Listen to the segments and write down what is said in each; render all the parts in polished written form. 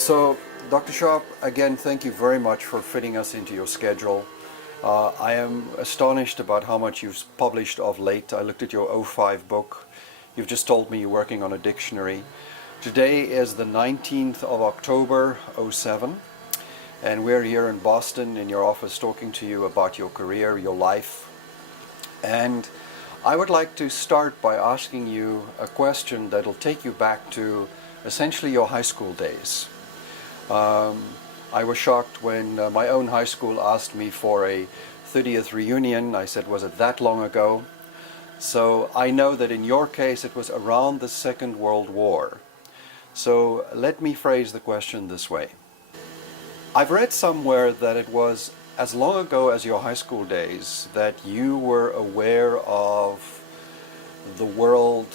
So, Dr. Sharp, again, thank you very much for fitting us into your schedule. I am astonished about how much you've published of late. I looked at your '05 book. You've just told me you're working on a dictionary. Today is the 19th of October, '07, and we're here in Boston in your office talking to you about your career, your life. And I would like to start by asking you a question that'll take you back to essentially your high school days. I was shocked when my own high school asked me for a 30th reunion. I said, was it that long ago? So I know that in your case it was around the Second World War. So let me phrase the question this way. I've read somewhere that it was as long ago as your high school days that you were aware of the world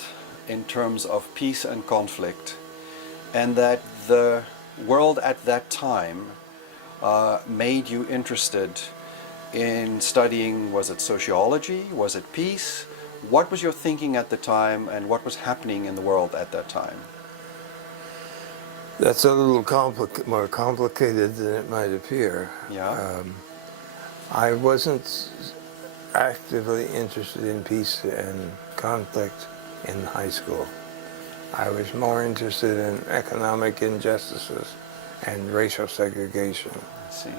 in terms of peace and conflict, and that the world at that time made you interested in studying, was it sociology, was it peace? What was your thinking at the time, and what was happening in the world at that time? That's a little more complicated than it might appear. Yeah. I wasn't actively interested in peace and conflict in high school. I was more interested in economic injustices and racial segregation. I see.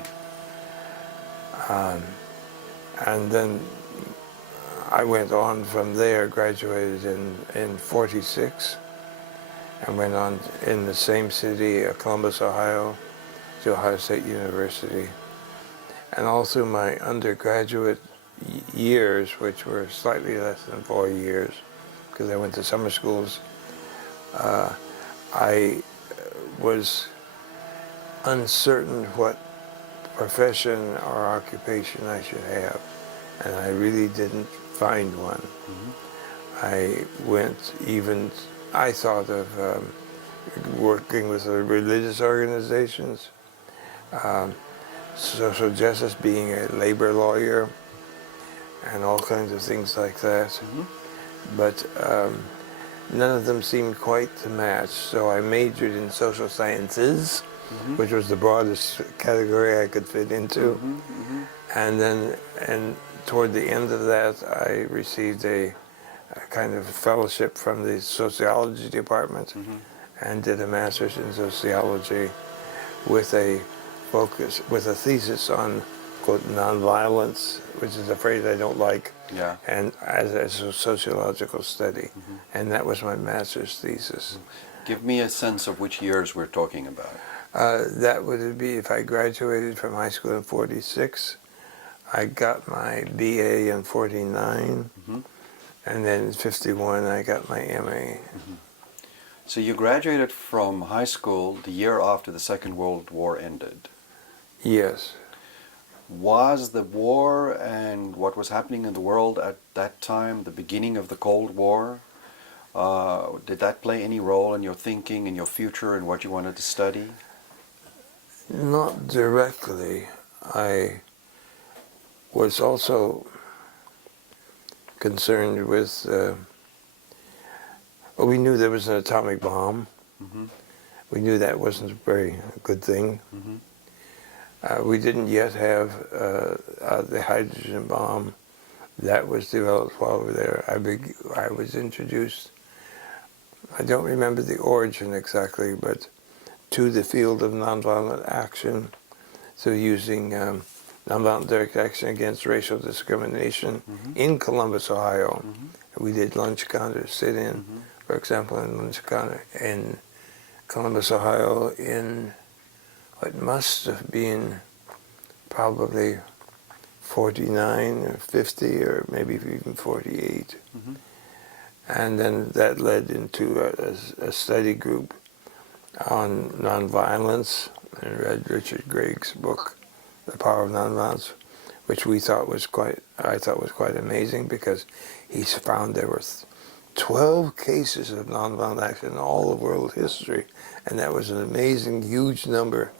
And then I went on from there, graduated in '46, and went on in the same city, Columbus, Ohio, to Ohio State University. And all through my undergraduate years, which were slightly less than 4 years, because I went to summer schools, I was uncertain what profession or occupation I should have, and I really didn't find one. Mm-hmm. I thought of working with the religious organizations, social justice, being a labor lawyer, and all kinds of things like that. Mm-hmm. But none of them seemed quite to match, so I majored in social sciences, Mm-hmm. which was the broadest category I could fit into. Mm-hmm. Mm-hmm. And toward the end of that, I received a kind of fellowship from the sociology department, Mm-hmm. and did a master's in sociology with a thesis on, quote, nonviolence, which is a phrase I don't like, Yeah. and as a sociological study. Mm-hmm. And that was my master's thesis. Give me a sense of which years we're talking about. That would be if I graduated from high school in '46. I got my BA in '49, Mm-hmm. and then in '51 I got my MA. Mm-hmm. So you graduated from high school the year after the Second World War ended. Yes. Was the war and what was happening in the world at that time, the beginning of the Cold War, did that play any role in your thinking, in your future, and what you wanted to study? Not directly. I was also concerned with, well, we knew there was an atomic bomb. Mm-hmm. We knew that wasn't a very good thing. Mm-hmm. We didn't yet have the hydrogen bomb. That was developed while we were there. I was introduced, I don't remember the origin exactly, but to the field of nonviolent action, so using nonviolent direct action against racial discrimination Mm-hmm. in Columbus, Ohio. Mm-hmm. We did lunch counter sit-in, Mm-hmm. for example, in lunch counter in Columbus, Ohio, in what must have been probably 49 or 50 or maybe even 48. Mm-hmm. And then that led into a study group on nonviolence. I read Richard Gregg's book, The Power of Nonviolence, which I thought was quite amazing, because he found there were 12 cases of nonviolent action in all of world history, and that was an amazing, huge number,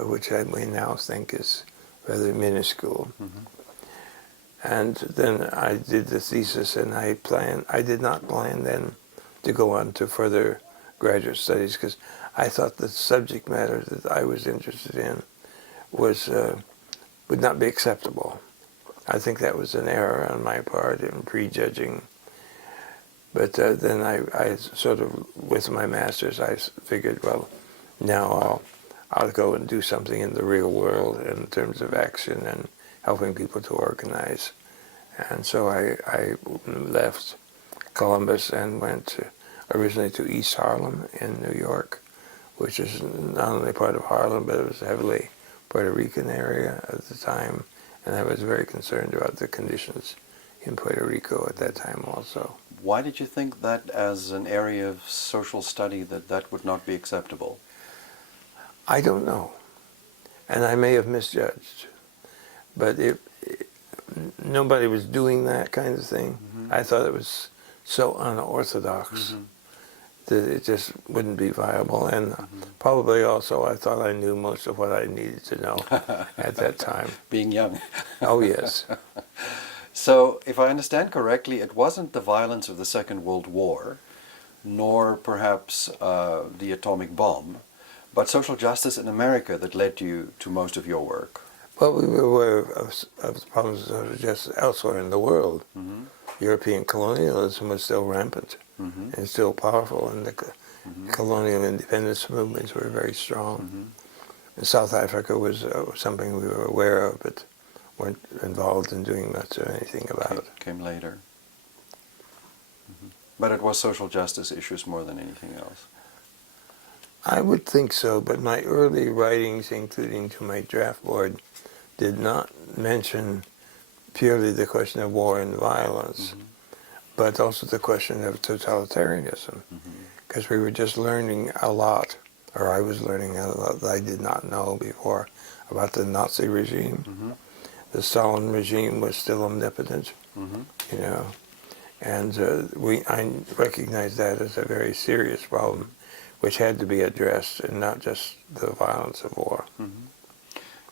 which we now think is rather minuscule. Mm-hmm. And then I did the thesis, and I did not plan then to go on to further graduate studies, because I thought the subject matter that I was interested in was would not be acceptable. I think that was an error on my part in prejudging. But then I sort of, with my master's, I figured, well, now I'll go and do something in the real world in terms of action and helping people to organize. And so I left Columbus and went originally to East Harlem in New York, which is not only part of Harlem, but it was a heavily Puerto Rican area at the time. And I was very concerned about the conditions in Puerto Rico at that time also. Why did you think that as an area of social study that would not be acceptable? I don't know. And I may have misjudged. But nobody was doing that kind of thing. Mm-hmm. I thought it was so unorthodox mm-hmm. that it just wouldn't be viable. And mm-hmm. probably also I thought I knew most of what I needed to know at that time. Being young. Oh, yes. So, if I understand correctly, it wasn't the violence of the Second World War, nor perhaps the atomic bomb, but social justice in America that led you to most of your work. Well, we were aware of the problems of social justice elsewhere in the world. Mm-hmm. European colonialism was still rampant mm-hmm. and still powerful, and the mm-hmm. colonial independence movements were very strong. Mm-hmm. And South Africa was something we were aware of, but weren't involved in doing much or anything about it. Came later. Mm-hmm. But it was social justice issues more than anything else. I would think so, but my early writings, including to my draft board, did not mention purely the question of war and violence, mm-hmm. but also the question of totalitarianism, because mm-hmm. we were just learning a lot, or I was learning a lot that I did not know before about the Nazi regime. Mm-hmm. The Stalin regime was still omnipotent, mm-hmm. you know, and I recognized that as a very serious problem, which had to be addressed, and not just the violence of war. Mm-hmm.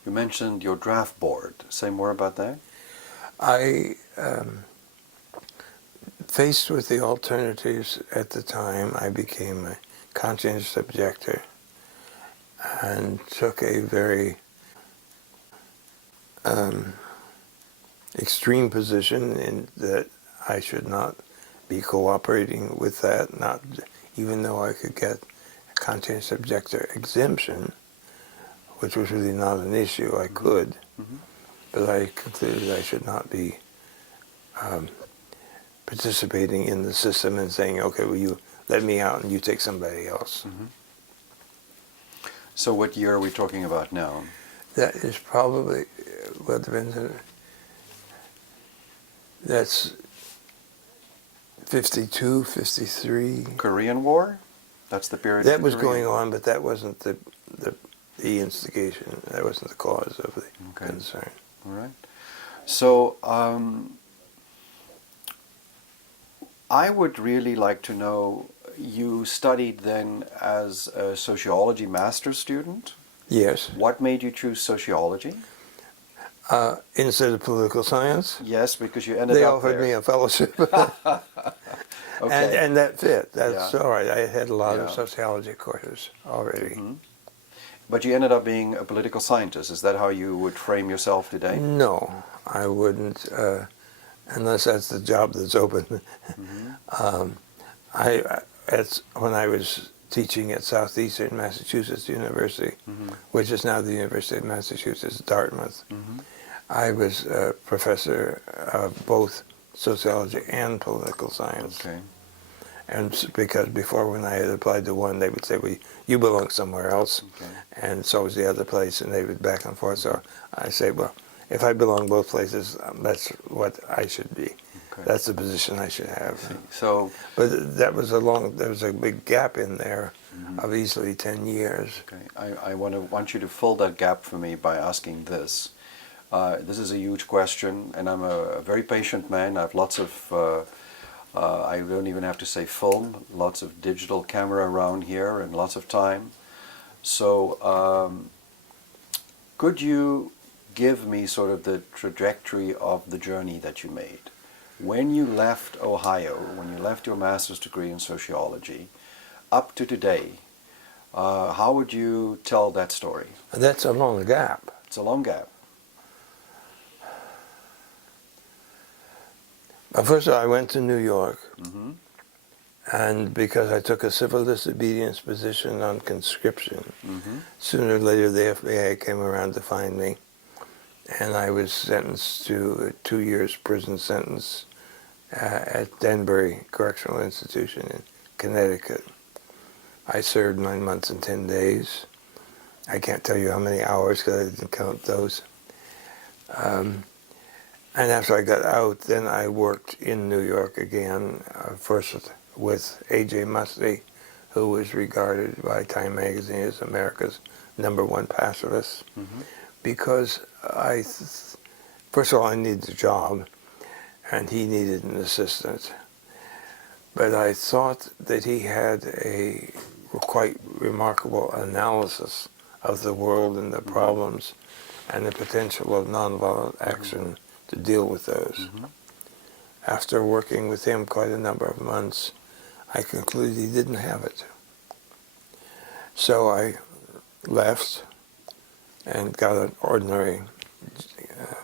You mentioned your draft board. Say more about that. I, faced with the alternatives at the time, I became a conscientious objector and took a very extreme position in that I should not be cooperating with that, not even though I could get a conscientious objector exemption, which was really not an issue. I could, mm-hmm. but I concluded I should not be participating in the system and saying, okay, well, you let me out and you take somebody else. Mm-hmm. So what year are we talking about now? That is probably, that's 52, 53. Korean War? That's the period. That was going on, but that wasn't the instigation. That wasn't the cause of the concern. All right. So I would really like to know, you studied then as a sociology master's student? Yes. What made you choose sociology? Instead of political science? Yes, because you ended they up offered there. me a fellowship. Okay. And that fit. That's all right. I had a lot of Yeah. sociology courses already. Mm-hmm. But you ended up being a political scientist. Is that how you would frame yourself today? No, I wouldn't, unless that's the job that's open. Mm-hmm. When I was teaching at Southeastern Massachusetts University, mm-hmm. which is now the University of Massachusetts, Dartmouth, mm-hmm. I was a professor of both sociology and political science. Okay. And because before, when I had applied to one, they would say, well, you belong somewhere else. Okay. And so was the other place, and they would back and forth. So I say, well, if I belong both places, that's what I should be. Okay. That's the position I should have. So, but there was a big gap in there mm-hmm. of easily 10 years. Okay. I want you to fill that gap for me by asking this. This is a huge question, and I'm a very patient man. I have lots of, I don't even have to say film, lots of digital camera around here and lots of time. So could you give me sort of the trajectory of the journey that you made? When you left Ohio, when you left your master's degree in sociology, up to today, How would you tell that story? And that's a long gap. It's a long gap. First of all, I went to New York, Hmm. and because I took a civil disobedience position on conscription, Hmm. sooner or later the FBI came around to find me, and I was sentenced to a 2 years prison sentence at Danbury Correctional Institution in Connecticut. I served 9 months and 10 days. I can't tell you how many hours because I didn't count those. And after I got out, then I worked in New York again, first with A.J. Muste, who was regarded by Time magazine as America's #1 pacifist, Hmm. because first of all, I needed a job, and he needed an assistant. But I thought that he had a quite remarkable analysis of the world and the problems and the potential of nonviolent action to deal with those. Hmm. After working with him quite a number of months, I concluded he didn't have it. So I left and got an ordinary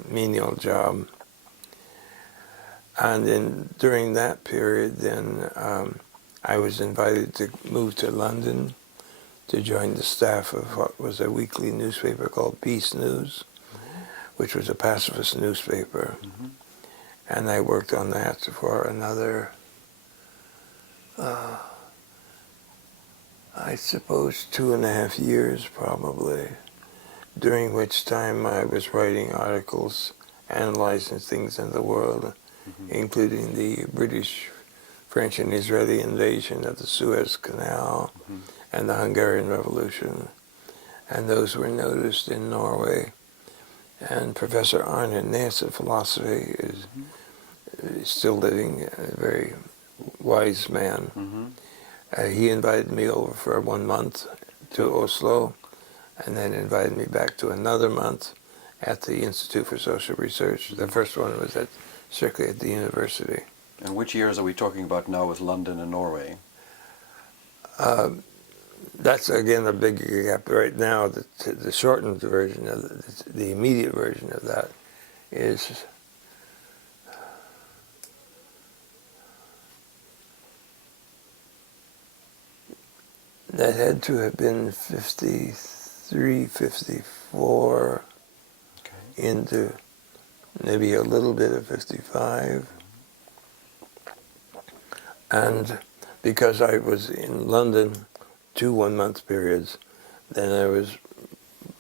menial job. And during that period, then I was invited to move to London to join the staff of what was a weekly newspaper called Peace News, which was a pacifist newspaper. Hmm. And I worked on that for another, I suppose, 2.5 years probably, during which time I was writing articles analyzing things in the world, including the British, French, and Israeli invasion of the Suez Canal and the Hungarian Revolution. And those were noticed in Norway. And Professor Arne Næss of philosophy is still living, a very wise man. Hmm. He invited me over for 1 month to Oslo, and then invited me back to another month at the Institute for Social Research. The first one was strictly at the university. And which years are we talking about now with London and Norway? That's again a big gap right now. The shortened version of the immediate version of that is that had to have been 53, 54 Okay. into maybe a little bit of 55. And because I was in London 2 1-month periods, then I was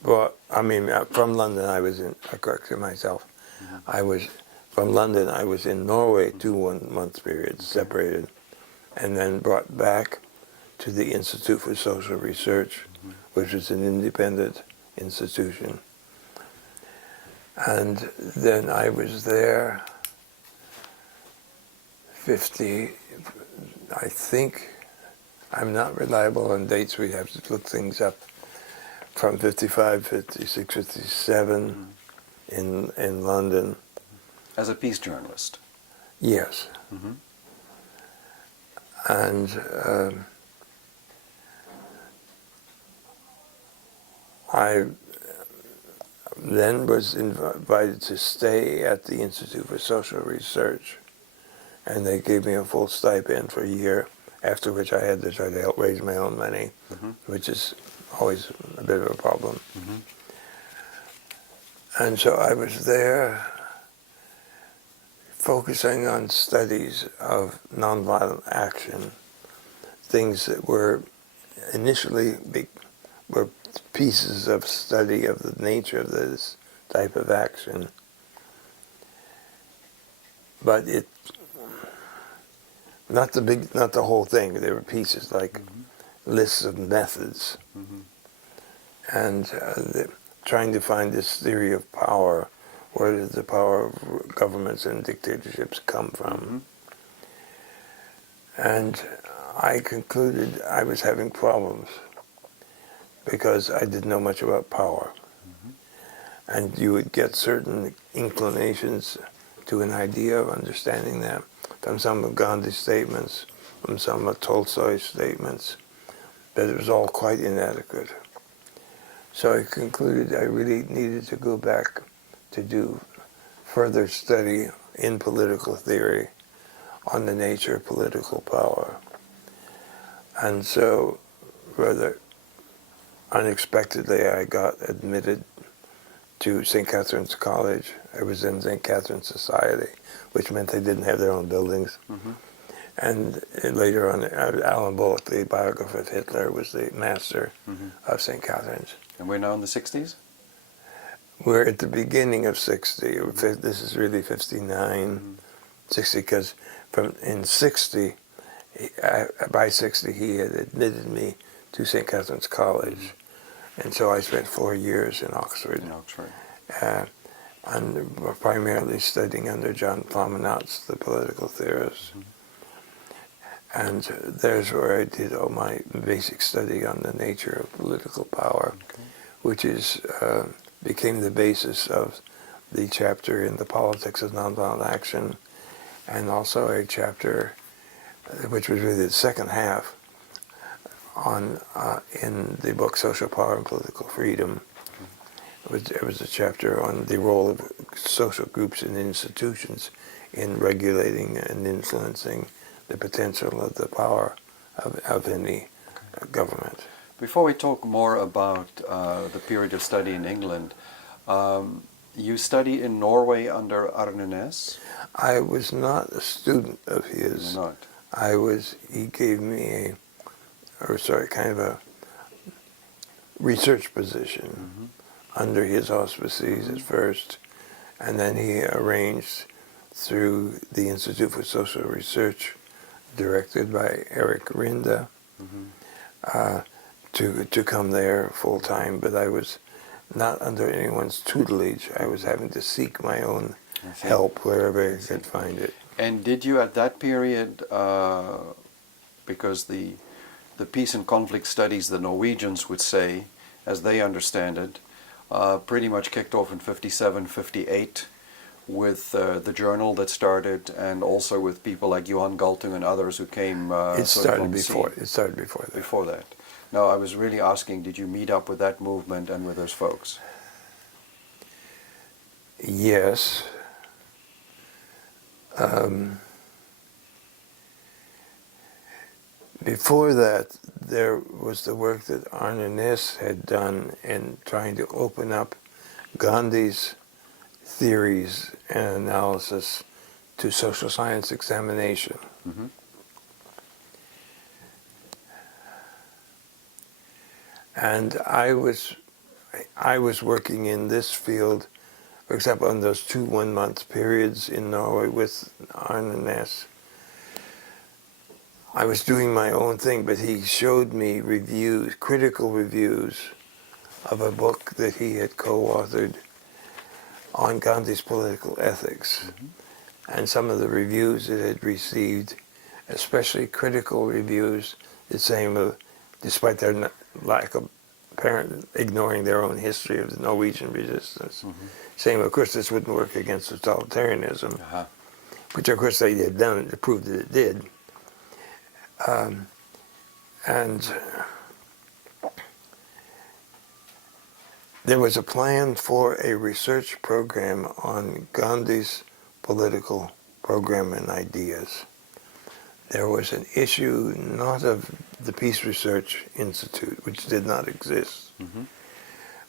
brought, from London I was in, I corrected myself, from London I was in Norway 2 1-month periods, separated, and then brought back to the Institute for Social Research, which was an independent institution. And then I was there 50, I think, I'm not reliable on dates, we have to look things up, from 55, 56, 57 in London. As a peace journalist. Yes. Hmm. And I then was invited to stay at the Institute for Social Research, and they gave me a full stipend for a year, after which I had to try to help raise my own money, which is always a bit of a problem. And so I was there focusing on studies of nonviolent action, things that were initially were pieces of study of the nature of this type of action. But not the whole thing. There were pieces like lists of methods, and trying to find this theory of power. Where does the power of governments and dictatorships come from? And I concluded I was having problems because I didn't know much about power. And you would get certain inclinations to an idea of understanding that from some of Gandhi's statements, from some of Tolstoy's statements. but it was all quite inadequate. So I concluded I really needed to go back to do further study in political theory on the nature of political power. And so, rather unexpectedly, I got admitted to St. Catherine's College. I was in St. Catherine's Society, which meant they didn't have their own buildings. Mm-hmm. And later on, Alan Bullock, the biographer of Hitler, was the master Mm-hmm. of St. Catherine's. And we're now in the 60s? We're at the beginning of 60. This is really 59, 60, because in 60, by 60, he had admitted me to St. Catherine's College. And so I spent 4 years in Oxford. In Oxford. And primarily studying under John Plommonotz, the political theorist. And there's where I did all my basic study on the nature of political power, which is became the basis of the chapter in The Politics of Nonviolent Action, and also a chapter, which was really the second half, on in the book Social Power and Political Freedom. It was a chapter on the role of social groups and institutions in regulating and influencing the potential of the power of any government. Before we talk more about the period of study in England, you studied in Norway under Arne Næss? I was not a student of his. You're not. He gave me kind of a research position under his auspices at first, and then he arranged through the Institute for Social Research, directed by Eric Rinde, to come there full time, but I was not under anyone's tutelage. I was having to seek my own help wherever I could find it. And did you at that period, because the peace and conflict studies, the Norwegians would say, as they understand it, pretty much kicked off in 57, 58 with the journal that started, and also with people like Johan Galtung and others who came It started before that. Before that. No, I was really asking, did you meet up with that movement and with those folks? Yes. Before that, there was the work that Arne Næss had done in trying to open up Gandhi's theories and analysis to social science examination. And I was working in this field, for example, in those 2 1-month periods in Norway with Arne Næss. I was doing my own thing, but he showed me reviews, critical reviews of a book that he had co-authored on Gandhi's political ethics. And some of the reviews it had received, especially critical reviews, the same of, despite their lack of apparent ignoring their own history of the Norwegian resistance. Saying, of course, this wouldn't work against totalitarianism, which, of course, they had done to prove that it did. And there was a plan for a research program on Gandhi's political program and ideas. There was an issue not of the Peace Research Institute, which did not exist,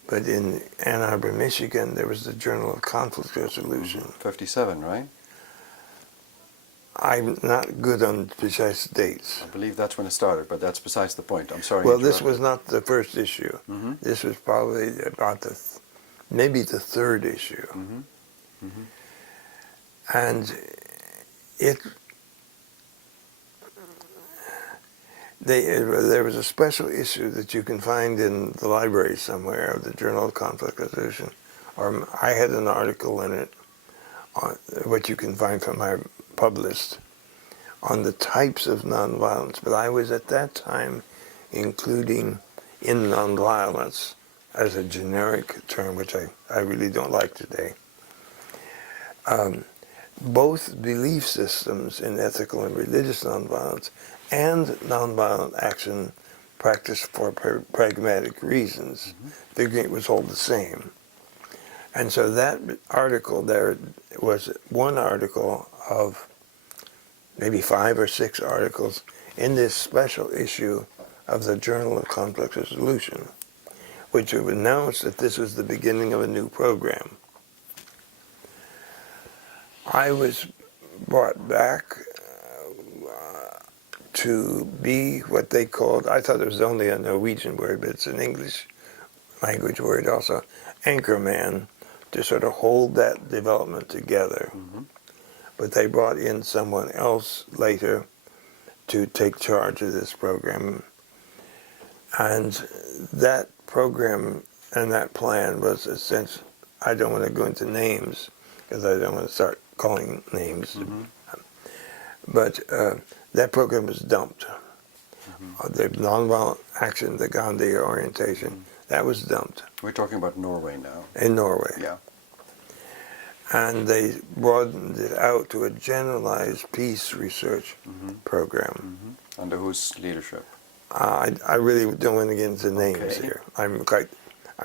but in Ann Arbor, Michigan, there was the Journal of Conflict Resolution. 57, right? I'm not good on precise dates. I believe that's when it started, but that's besides the point. I'm sorry. Well, this was not the first issue. This was probably about maybe the third issue. And there was a special issue that you can find in the library somewhere of the Journal of Conflict Resolution, or I had an article in it, on what you can find from my published, on the types of nonviolence. But I was at that time including in nonviolence as a generic term, which I really don't like today, both belief systems in ethical and religious nonviolence and nonviolent action practiced for pragmatic reasons, figuring it was all the same. And so that article, there was one article of maybe 5 or 6 articles in this special issue of the Journal of Conflict Resolution, which announced that this was the beginning of a new program. I was brought back to be what they called, I thought it was only a Norwegian word, but it's an English language word also, anchorman, to sort of hold that development together. But they brought in someone else later to take charge of this program. And that program and that plan was essentially, I don't want to go into names because I don't want to start calling names. But that program was dumped. The nonviolent action, the Gandhi orientation, that was dumped. We're talking about Norway now. In Norway. Yeah. And they broadened it out to a generalized peace research program. Under whose leadership? I really don't want to get into names Okay. here. I'm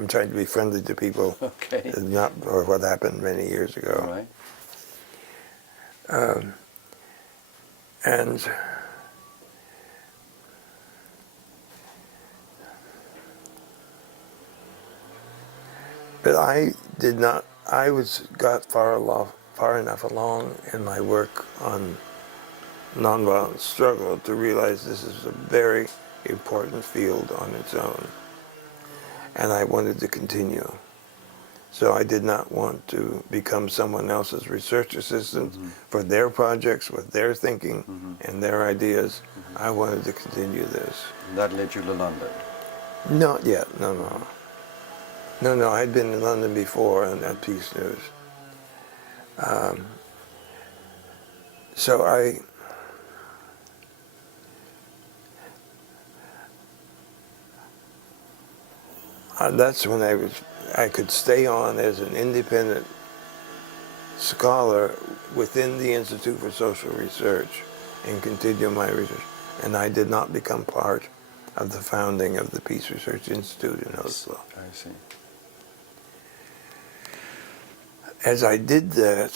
trying to be friendly to people, Okay. not for what happened many years ago. All right. And but I did not. I got far enough along in my work on nonviolent struggle to realize this is a very important field on its own, and I wanted to continue. So I did not want to become someone else's research assistant for their projects with their thinking and their ideas. I wanted to continue this. And that led you to London. Not yet, no. I'd been in London before at Peace News. So that's when I could stay on as an independent scholar within the Institute for Social Research and continue my research. And I did not become part of the founding of the Peace Research Institute in Oslo. I see. As I did that,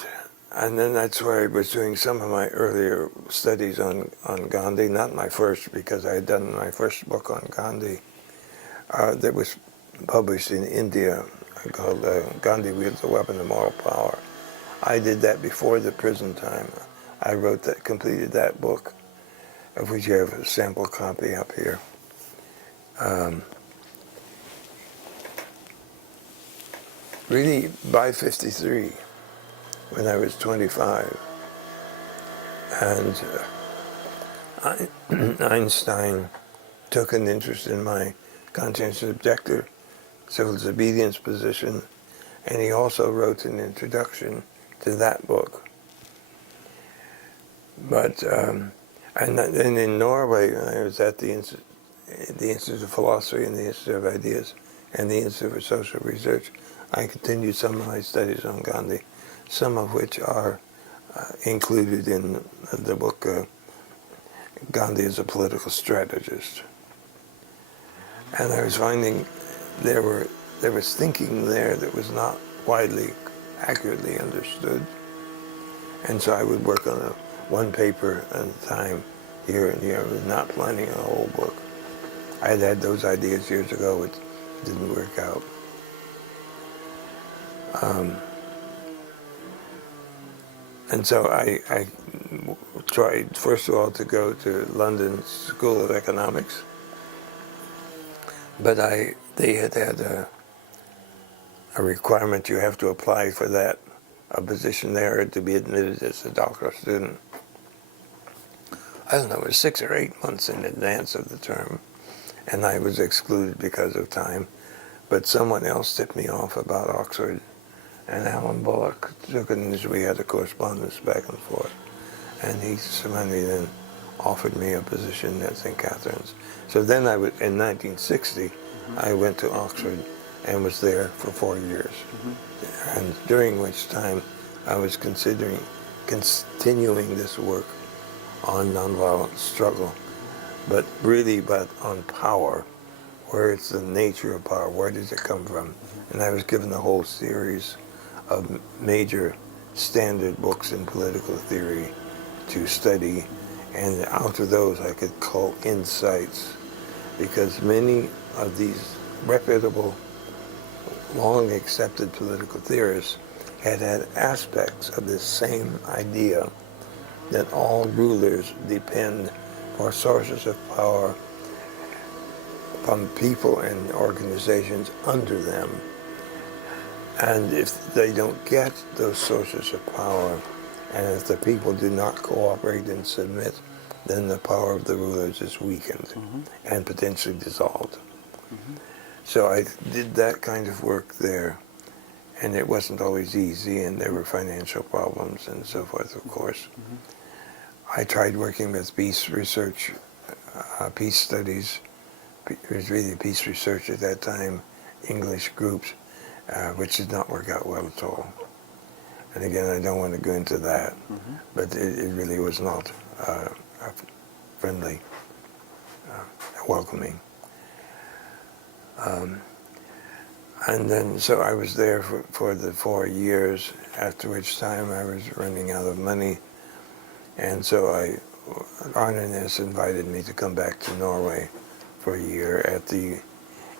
and then that's where I was doing some of my earlier studies on Gandhi, not my first, because I had done my first book on Gandhi that was published in India called Gandhi Wields the Weapon of Moral Power. I did that before the prison time. I completed that book, of which you have a sample copy up here. Really, by 53, when I was 25, and Einstein took an interest in my conscientious objector civil disobedience position, and he also wrote an introduction to that book. But and in Norway, when I was at the Institute of Philosophy and the Institute of Ideas and the Institute for Social Research, I continued some of my studies on Gandhi, some of which are included in the book Gandhi as a Political Strategist. And I was finding there was thinking there that was not widely, accurately understood. And so I would work on one paper at a time, here and here. I was not planning a whole book. I had those ideas years ago, it didn't work out. And so I tried, first of all, to go to London School of Economics, but they had a requirement you have to apply for that, a position there to be admitted as a doctoral student. I don't know, it was 6 or 8 months in advance of the term, and I was excluded because of time. But someone else tipped me off about Oxford, and Alan Bullock took it, and we had a correspondence back and forth. And he finally then offered me a position at St. Catherine's. So then in 1960, I went to Oxford and was there for 4 years. And during which time I was considering continuing this work on nonviolent struggle. but really but on power. Where it's the nature of power, where does it come from? And I was given a whole series of major standard books in political theory to study, and out of those I could cull insights, because many of these reputable, long accepted political theorists had had aspects of this same idea that all rulers depend for sources of power from people and organizations under them. And if they don't get those sources of power, and if the people do not cooperate and submit, then the power of the rulers is weakened and potentially dissolved. So I did that kind of work there, and it wasn't always easy, and there were financial problems and so forth, of course. I tried working with peace research, peace studies. It was really peace research at that time, English groups, which did not work out well at all. And again, I don't want to go into that, but it really was not friendly, welcoming. And then, so I was there for the 4 years, after which time I was running out of money. And so Arne Næss invited me to come back to Norway for a year at the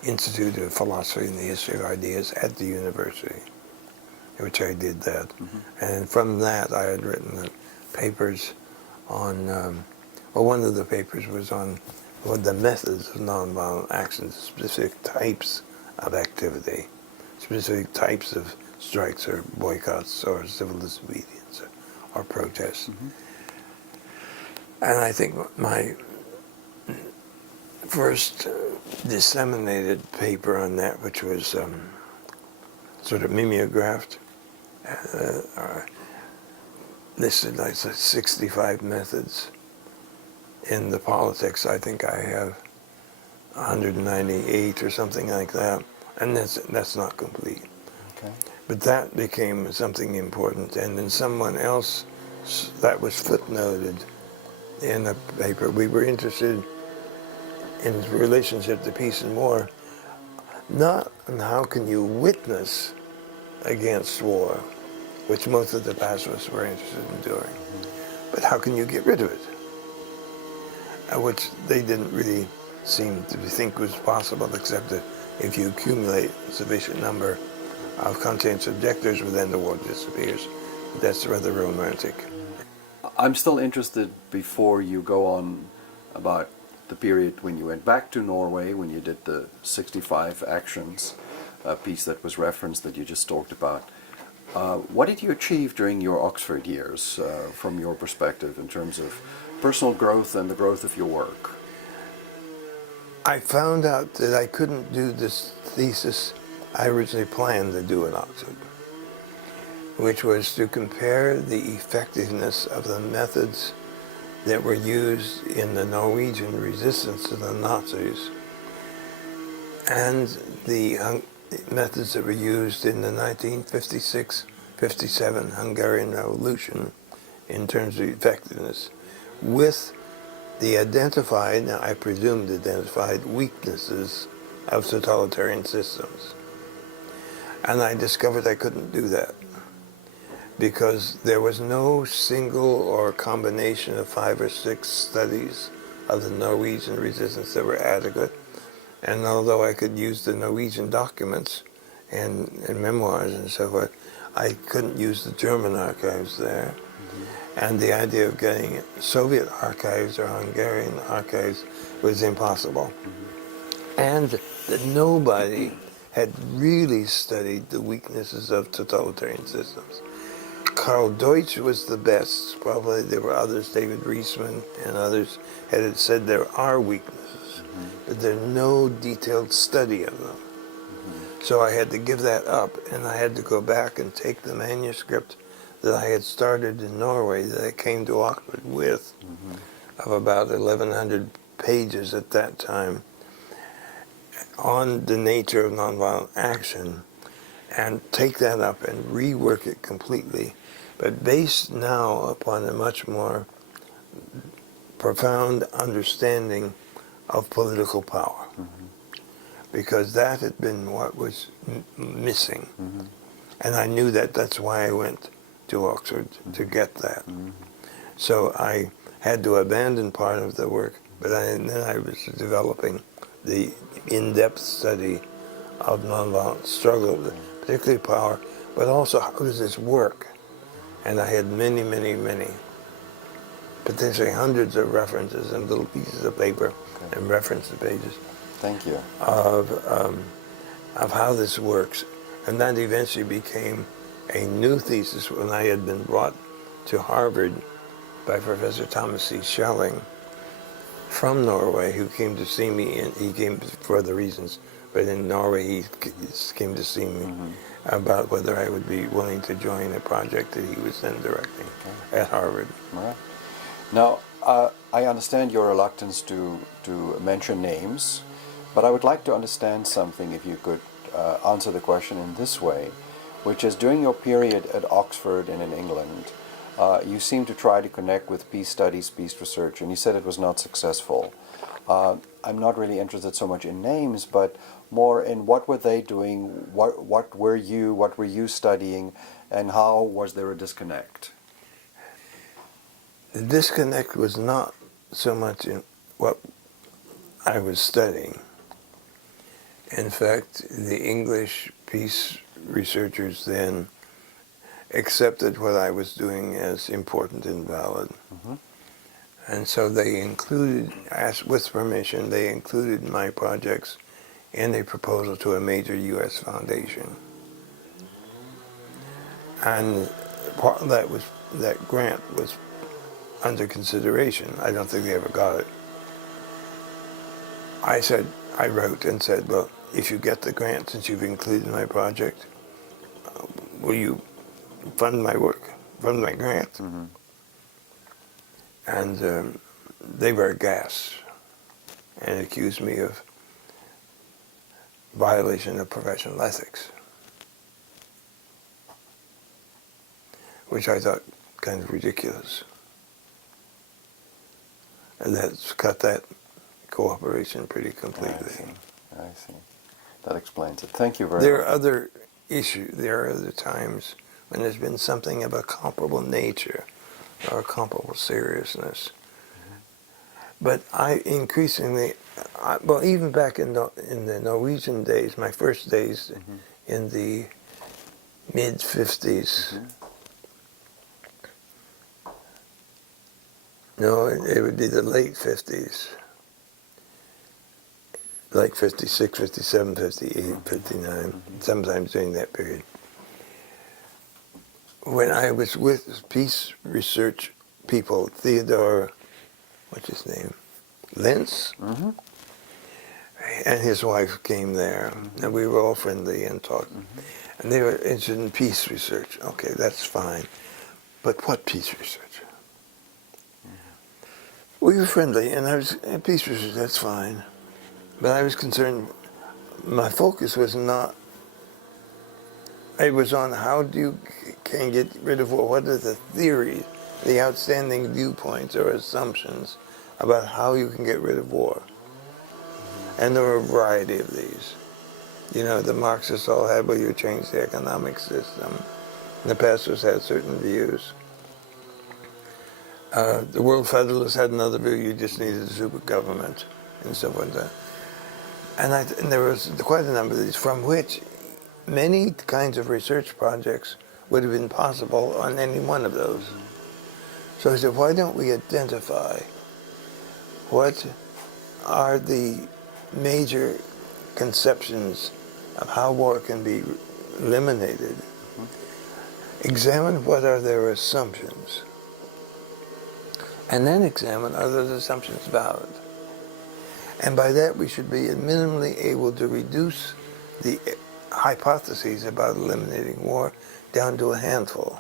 Institute of Philosophy and the History of Ideas at the university, which I did that. And from that, I had written papers on, well, one of the papers was on what the methods of nonviolent action, specific types of activity, specific types of strikes or boycotts or civil disobedience or protests. And I think my first disseminated paper on that, which was sort of mimeographed, listed like 65 methods. In the politics, I think I have 198 or something like that, and that's not complete. Okay. But that became something important, and then someone else, that was footnoted in a paper. We were interested in relationship to peace and war, not on how can you witness against war, which most of the pacifists were interested in doing, but how can you get rid of it, which they didn't really seem to think was possible, except that if you accumulate a sufficient number of conscientious objectors, well, then the war disappears. That's rather romantic. I'm still interested, before you go on, about the period when you went back to Norway, when you did the 65 actions piece that was referenced, that you just talked about. What did you achieve during your Oxford years, from your perspective, in terms of personal growth and the growth of your work? I found out that I couldn't do this thesis I originally planned to do in Oxford, which was to compare the effectiveness of the methods that were used in the Norwegian resistance to the Nazis and the methods that were used in the 1956-57 Hungarian Revolution in terms of effectiveness, with the identified, now I presumed identified, weaknesses of totalitarian systems. And I discovered I couldn't do that, because there was no single or combination of 5 or 6 studies of the Norwegian resistance that were adequate. And although I could use the Norwegian documents and memoirs and so forth, I couldn't use the German archives there. And the idea of getting Soviet archives or Hungarian archives was impossible. And that nobody had really studied the weaknesses of totalitarian systems. Karl Deutsch was the best. Probably there were others, David Reisman and others, had said there are weaknesses, but there's no detailed study of them. So I had to give that up, and I had to go back and take the manuscript that I had started in Norway, that I came to Oxford with, of about 1,100 pages at that time, on the nature of nonviolent action, and take that up and rework it completely, but based now upon a much more profound understanding of political power, because that had been what was missing. And I knew that that's why I went to Oxford, to get that. So I had to abandon part of the work, but then I was developing the in-depth study of nonviolent struggle, particularly power, but also how does this work? And I had many, potentially hundreds of references and little pieces of paper and reference pages Thank you. of how this works. And that eventually became a new thesis when I had been brought to Harvard by Professor Thomas C. Schelling from Norway, who came to see me, and he came for other reasons, but in Norway he came to see me about whether I would be willing to join a project that he was then directing at Harvard. All right. Now, I understand your reluctance to mention names, but I would like to understand something, if you could answer the question in this way, which is during your period at Oxford and in England, you seemed to try to connect with peace studies, peace research, and you said it was not successful. I'm not really interested so much in names, but more in what were they doing, what were you studying, and how was there a disconnect? The disconnect was not so much in what I was studying. In fact, the English peace researchers then accepted what I was doing as important and valid. And so they included, with permission, they included my projects in a proposal to a major U.S. foundation. And part of that grant was under consideration. I don't think they ever got it. I wrote and said, well, if you get the grant, since you've included my project, will you fund my work, fund my grant? And they were aghast and accused me of violation of professional ethics, which I thought kind of ridiculous. And that's cut that cooperation pretty completely. I see. That explains it. Thank you very There much. are other issues, there are other times when there's been something of a comparable nature or a comparable seriousness. But I increasingly, well, even back in the Norwegian days, my first days in the mid-50s, no, it would be the late 50s, like 56, 57, 58, 59, sometimes during that period. When I was with peace research people, Theodore, what's his name, Lentz, and his wife came there, and we were all friendly and talked. And they were interested in peace research. Okay, that's fine. But what peace research? We were friendly, and I was, peace research, that's fine. But I was concerned, my focus was not, it was on how can get rid of war. What are the theories, the outstanding viewpoints or assumptions about how you can get rid of war? And there were a variety of these. You know, the Marxists all had, well, you change the economic system. The pacifists had certain views. The World Federalists had another view, you just needed a super government and stuff like that. And there was quite a number of these, from which many kinds of research projects would have been possible on any one of those. So I said, why don't we identify what are the major conceptions of how war can be eliminated? Examine what are their assumptions, and then examine are those assumptions valid. And by that we should be minimally able to reduce the hypotheses about eliminating war down to a handful.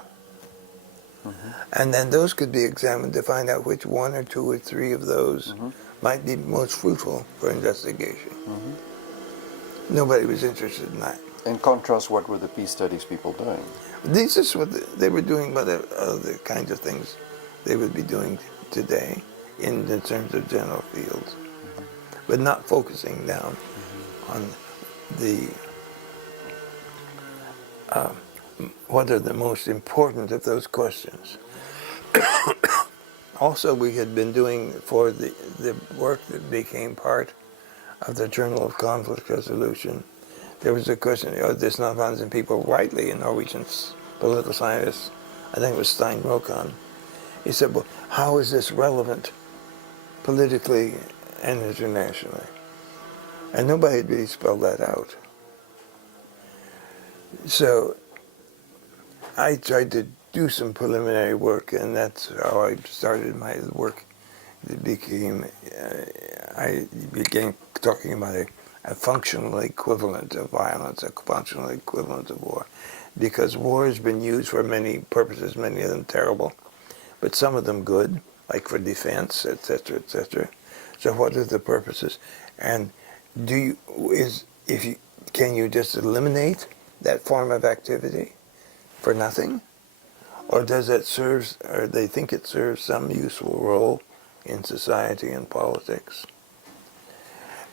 And then those could be examined to find out which one or two or three of those might be most fruitful for investigation. Nobody was interested in that. In contrast, what were the peace studies people doing? This is what they were doing, but other kinds of things they would be doing today in the terms of general fields, but not focusing down on the what are the most important of those questions. Also, we had been doing for the work that became part of the Journal of Conflict Resolution. There was a question, this nonviolence in people, rightly a Norwegian political scientist, I think it was Stein Rokon. He said, well, how is this relevant politically and internationally? And nobody had really spelled that out. So I tried to do some preliminary work, and that's how I started my work. It became, I began talking about a functional equivalent of violence, a functional equivalent of war, because war has been used for many purposes, many of them terrible, but some of them good, like for defense, etc., etc. So what are the purposes? And can you just eliminate that form of activity for nothing? Or does it serve, or they think it serves some useful role in society and politics?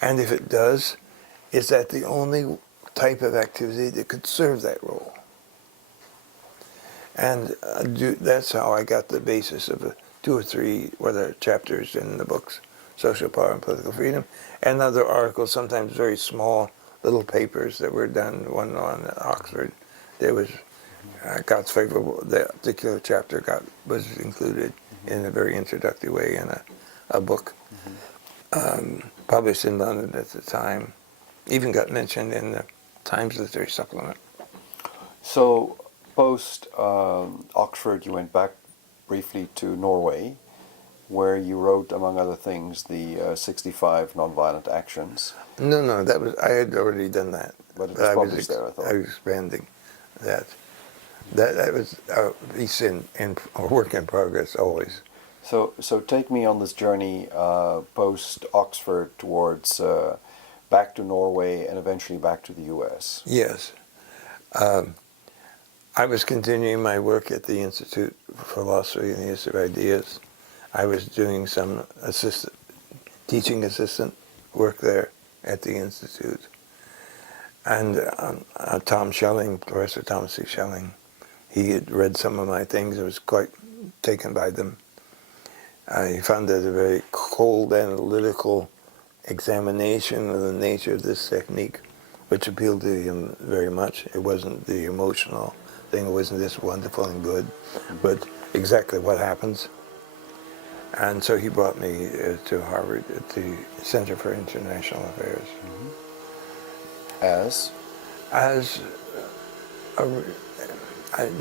And if it does, is that the only type of activity that could serve that role? And that's how I got the basis of 2 or 3 chapters in the books, Social Power and Political Freedom, and other articles, sometimes very small little papers that were done, one on Oxford. There was God's Favorable, that particular chapter was included in a very introductory way in a book published in London at the time. Even got mentioned in the Times Literary Supplement. So post Oxford, you went back briefly to Norway, where you wrote, among other things, the 65 Nonviolent Actions. No, I had already done that. But it was published there, I thought. I was expanding that. That was a piece in a work in progress always. So take me on this journey post Oxford towards back to Norway and eventually back to the U.S. Yes. I was continuing my work at the Institute for Philosophy and the Use of Ideas. I was doing some teaching assistant work there at the Institute. And Tom Schelling, Professor Thomas C. Schelling, he had read some of my things and was quite taken by them. He found it a very cold, analytical examination of the nature of this technique, which appealed to him very much. It wasn't the emotional thing, it wasn't this wonderful and good, but exactly what happens. And so he brought me to Harvard at the Center for International Affairs.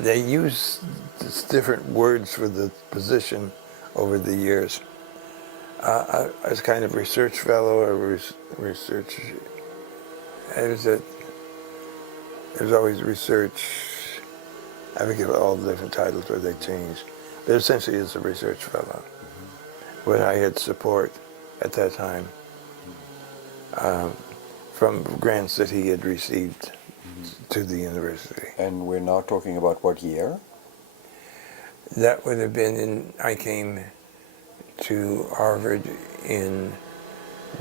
They use different words for the position over the years. As kind of research fellow or research, it was always research. I forget all the different titles where they changed, but essentially it's a research fellow. Where I had support at that time from grants that he had received to the university. And we're now talking about what year? That would have been I came to Harvard in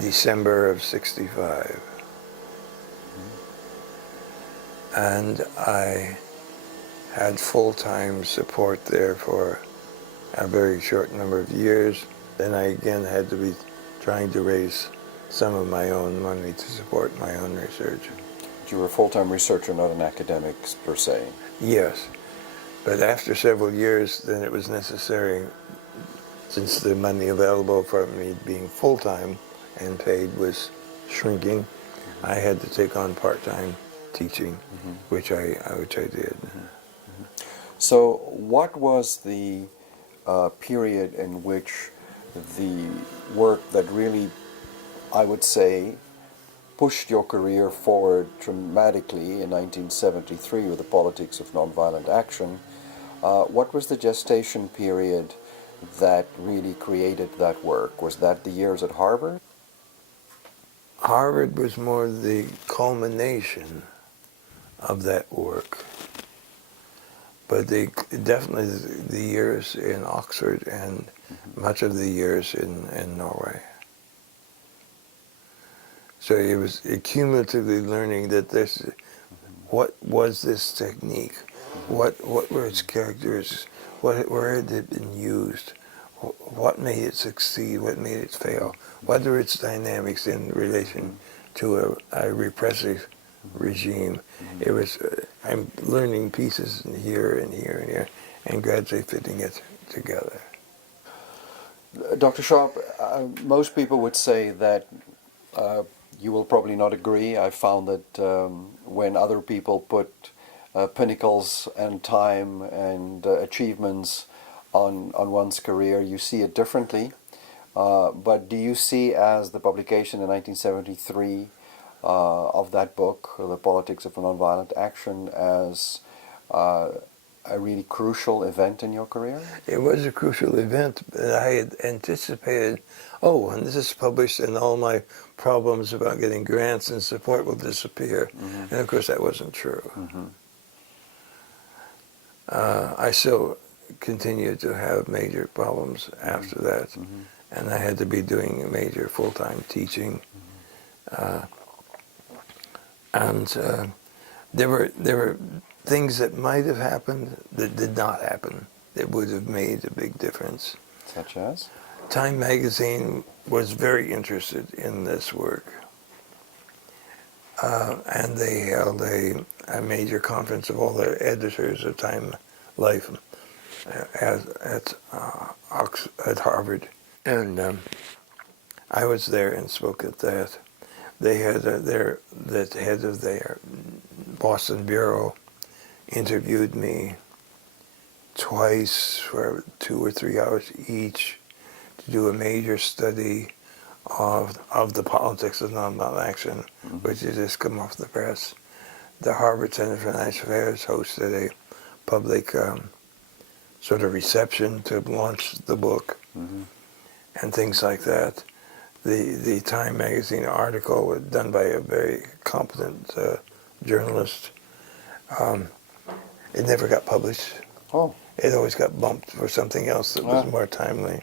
December of '65. And I had full-time support there for a very short number of years. Then I again had to be trying to raise some of my own money to support my own research. You were a full-time researcher, not an academic per se. Yes, but after several years, then it was necessary, since the money available for me being full-time and paid was shrinking, I had to take on part-time teaching, which I did. So what was the period in which the work that really, I would say, pushed your career forward dramatically in 1973 with the Politics of Nonviolent Action? What was the gestation period that really created that work? Was that the years at Harvard? Harvard was more the culmination of that work. but definitely the years in Oxford and much of the years in Norway. So it was cumulatively learning that what was this technique? What were its characters? Where had it been used? What made it succeed? What made it fail? What are its dynamics in relation to a repressive regime? It was, I'm learning pieces here and here and here and gradually fitting it together. Dr. Sharp, most people would say that you will probably not agree. I found that when other people put pinnacles and time and achievements on one's career, you see it differently. But do you see as the publication in 1973 of that book, The Politics of Nonviolent Action, as a really crucial event in your career? It was a crucial event, but I had anticipated, oh, when this is published and all my problems about getting grants and support will disappear. And of course that wasn't true. I still continued to have major problems after that, and I had to be doing major full-time teaching. There were things that might have happened that did not happen that would have made a big difference. Such as? Time magazine was very interested in this work. And they held a major conference of all the editors of Time Life at Harvard. And I was there and spoke at that. They had the head of their Boston bureau interviewed me twice for 2 or 3 hours each to do a major study of the politics of nonviolent action, which had just come off the press. The Harvard Center for International Affairs hosted a public sort of reception to launch the book and things like that. The Time magazine article was done by a very competent journalist. It never got published. Oh. It always got bumped for something else that was more timely.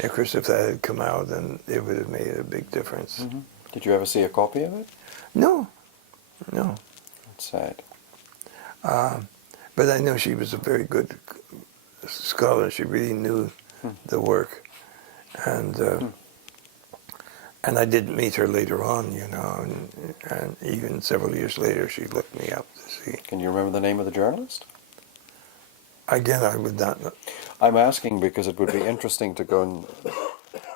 Of course, if that had come out, then it would have made a big difference. Did you ever see a copy of it? No. That's sad. But I know she was a very good scholar. She really knew the work. And I did meet her later on, you know, and even several years later she looked me up to see. Can you remember the name of the journalist? Again, I would not know. I'm asking because it would be interesting to go and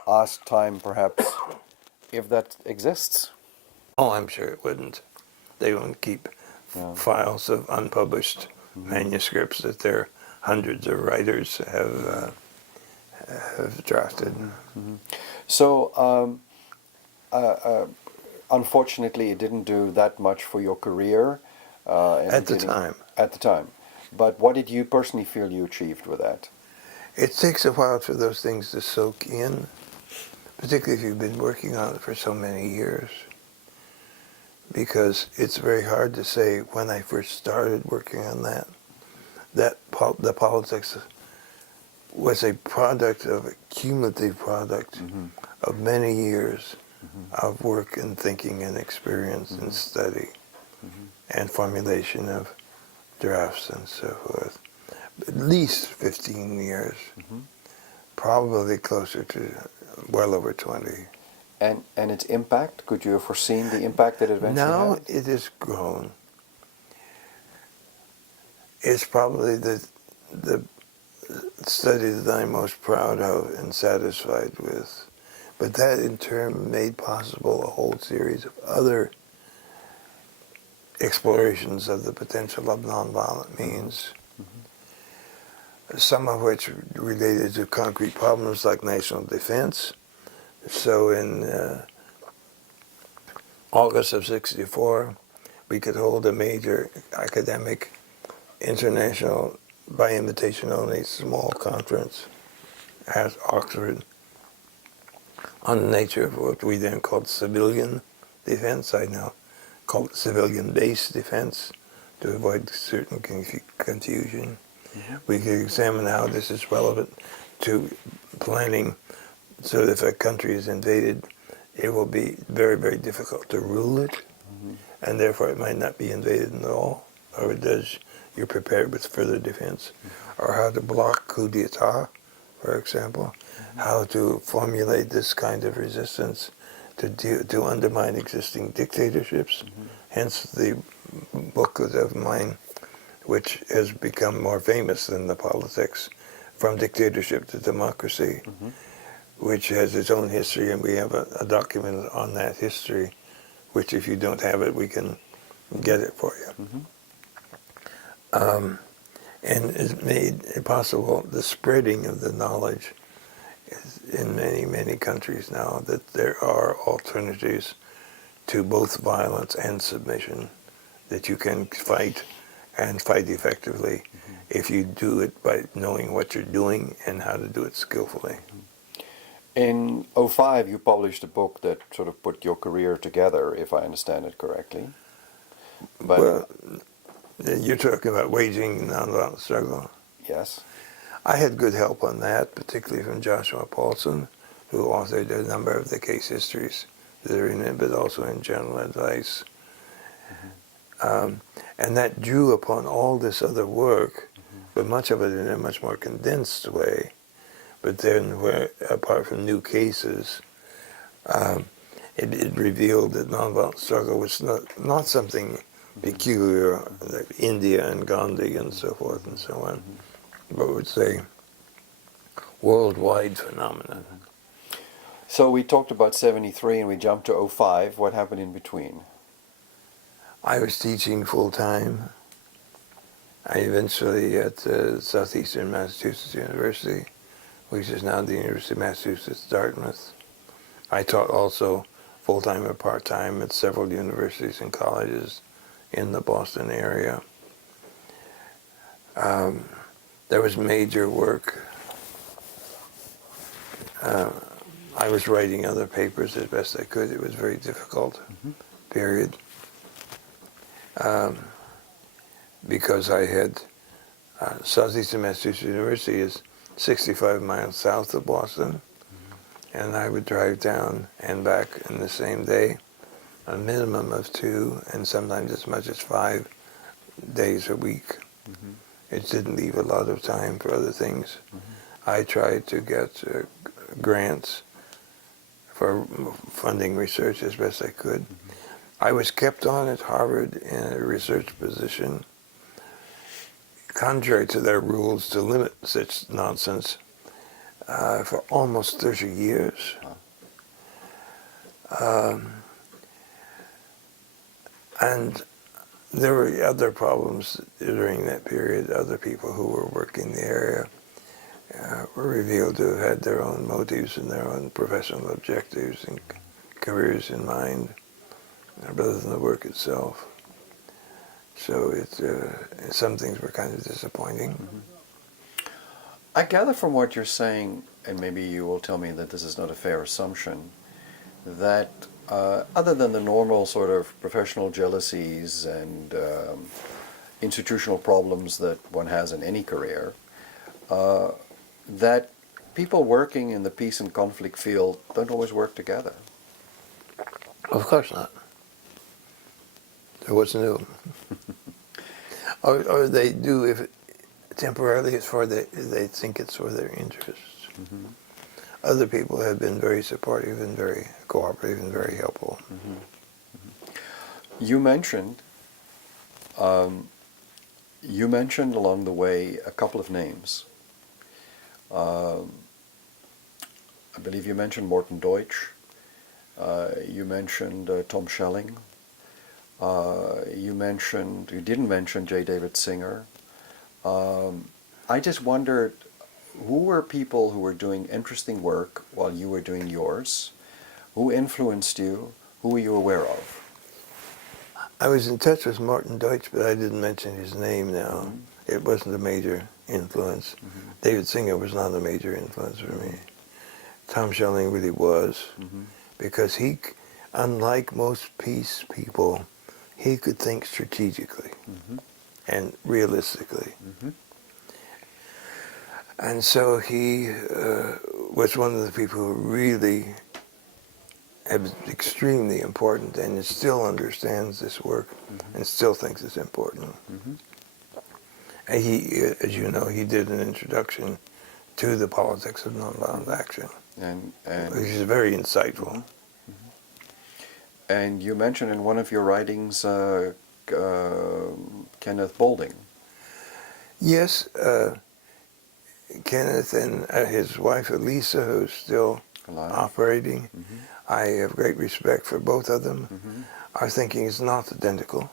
ask Time, perhaps, if that exists. Oh, I'm sure it wouldn't. They won't keep files of unpublished manuscripts that their hundreds of writers have drafted. So, unfortunately, it didn't do that much for your career. At the time. At the time. But what did you personally feel you achieved with that? It takes a while for those things to soak in, particularly if you've been working on it for so many years. Because it's very hard to say when I first started working on that the politics was a product of a cumulative product of many years of work and thinking and experience and study and formulation of drafts and so forth. At least 15 years, probably closer to well over 20. And its impact? Could you have foreseen the impact that it eventually Now had? it has grown. It's probably the study that I'm most proud of and satisfied with. But that in turn made possible a whole series of other explorations of the potential of nonviolent means, some of which related to concrete problems like national defense. So in August of '64, we could hold a major academic, international, by invitation only, small conference at Oxford on the nature of what we then called civilian defense. I now call it civilian-based defense, to avoid certain confusion. We could examine how this is relevant to planning, so that if a country is invaded, it will be very, very difficult to rule it, and therefore it might not be invaded at all, or it does, you're prepared with further defense, or how to block coup d'etat, for example, how to formulate this kind of resistance to undermine existing dictatorships. Hence the book of mine, which has become more famous than the politics, From Dictatorship to Democracy, which has its own history, and we have a document on that history, which if you don't have it, we can get it for you. And it's made possible the spreading of the knowledge in many, many countries now, that there are alternatives to both violence and submission, that you can fight and fight effectively if you do it by knowing what you're doing and how to do it skillfully. In '05, you published a book that sort of put your career together, if I understand it correctly. But Well, you're talking about waging nonviolent struggle. yes. I had good help on that, particularly from Joshua Paulson, who authored a number of the case histories that are in it, but also in general advice. And that drew upon all this other work, but much of it in a much more condensed way. But then, where, apart from new cases, it revealed that nonviolent struggle was not something peculiar, like India and Gandhi and so forth and so on, but would say worldwide phenomenon. So we talked about '73 and we jumped to '05. What happened in between? I was teaching full time. I eventually at Southeastern Massachusetts University, which is now the University of Massachusetts Dartmouth. I taught also full time or part time at several universities and colleges in the Boston area. There was major work. I was writing other papers as best I could. It was very difficult, period. Because I had Southeastern Massachusetts University is 65 miles south of Boston, and I would drive down and back in the same day, a minimum of 2, and sometimes as much as 5 days a week. It didn't leave a lot of time for other things. I tried to get grants for funding research as best I could. I was kept on at Harvard in a research position, contrary to their rules to limit such nonsense, for almost 30 years. And there were other problems during that period. Other people who were working the area were revealed to have had their own motives and their own professional objectives and careers in mind, rather than the work itself. So some things were kind of disappointing. I gather from what you're saying, and maybe you will tell me that this is not a fair assumption, that other than the normal sort of professional jealousies and institutional problems that one has in any career, that people working in the peace and conflict field don't always work together. Of course not. So what's new? or they do, if temporarily it's for they think it's for their interests. Other people have been very supportive and very cooperative and very helpful. You mentioned along the way a couple of names. I believe you mentioned Morton Deutsch. You mentioned Tom Schelling. You didn't mention J. David Singer. I just wondered, who were people who were doing interesting work while you were doing yours? Who influenced you? Who were you aware of? I was in touch with Morton Deutsch, but I didn't mention his name now. It wasn't a major influence. David Singer was not a major influence for me. Tom Schelling really was, because he, unlike most peace people, he could think strategically and realistically. And so he was one of the people who really was extremely important and still understands this work and still thinks it's important. And he, as you know, he did an introduction to the politics of nonviolent action, And which is very insightful. and you mentioned in one of your writings Kenneth Boulding. Yes, Kenneth and his wife Elisa, who's still Alive. operating, I have great respect for both of them. Our thinking is not identical.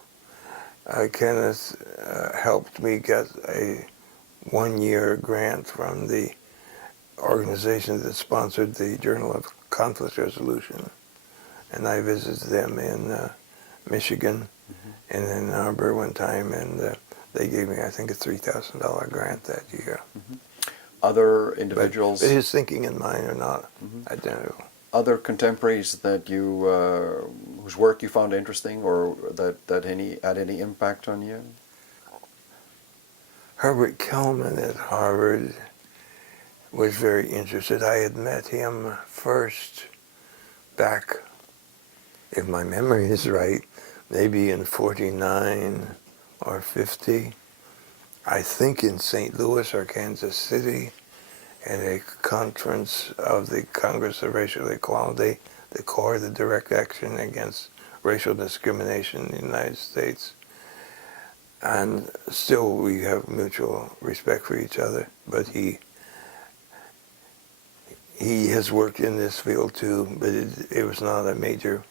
Kenneth helped me get a one-year grant from the organization that sponsored the Journal of Conflict Resolution, and I visited them in Michigan and in Ann Arbor one time, and they gave me, I think, a $3,000 grant that year. Other individuals, But his thinking and mine are not identical. other contemporaries that you whose work you found interesting, or that had any impact on you? Herbert Kellman at Harvard was very interested. I had met him first back, if my memory is right, maybe in 49 or 50. I think in St. Louis or Kansas City at a conference of the Congress of Racial Equality, the CORE, the Direct Action Against Racial Discrimination in the United States. And still we have mutual respect for each other, but he has worked in this field too, but it was not a major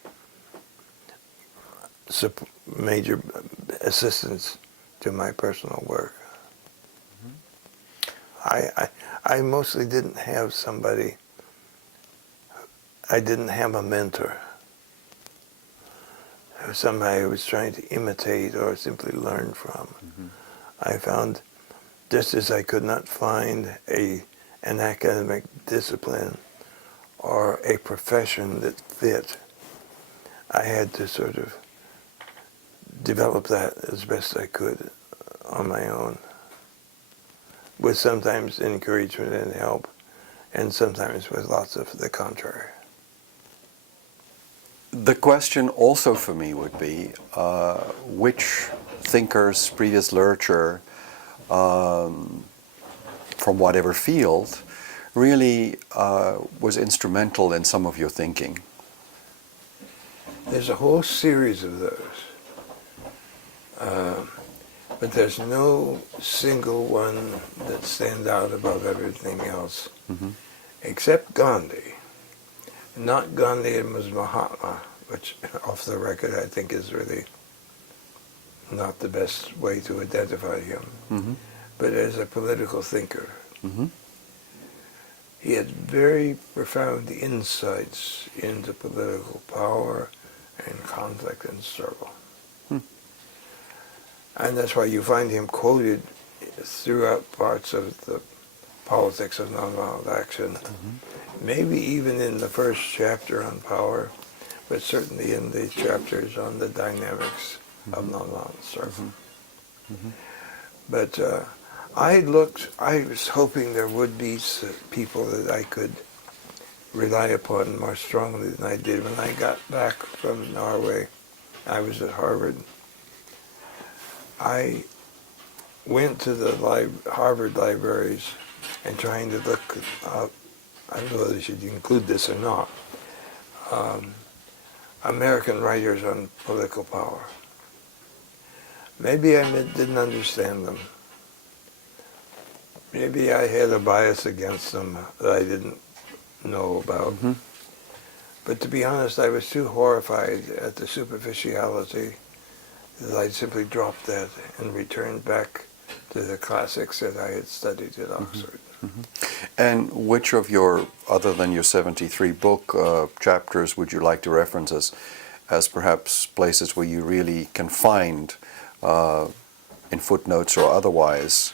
assistance to my personal work. I mostly didn't have somebody, I didn't have a mentor. It was somebody I was trying to imitate or simply learn from. I found, just as I could not find an academic discipline or a profession that fit, I had to sort of develop that as best I could on my own, with sometimes encouragement and help, and sometimes with lots of the contrary. The question also for me would be, which thinkers, previous literature, from whatever field, really was instrumental in some of your thinking? There's a whole series of those, but there's no single one that stands out above everything else, except Gandhi. Not Gandhi, it was Mahatma, which off the record I think is really not the best way to identify him, but as a political thinker. He had very profound insights into political power and conflict and struggle. And that's why you find him quoted throughout parts of the politics of nonviolent action, maybe even in the first chapter on power, but certainly in the chapters on the dynamics of nonviolent struggle. But I was hoping there would be people that I could rely upon more strongly than I did. When I got back from Norway, I was at Harvard. I went to the Harvard libraries and trying to look up, I don't know whether I should include this or not, American writers on political power. Maybe I didn't understand them. Maybe I had a bias against them that I didn't know about. But to be honest, I was too horrified at the superficiality that I simply dropped that and returned back to the classics that I had studied at Oxford. And which of your, other than your 73 book chapters, would you like to reference as perhaps places where you really can find, in footnotes or otherwise,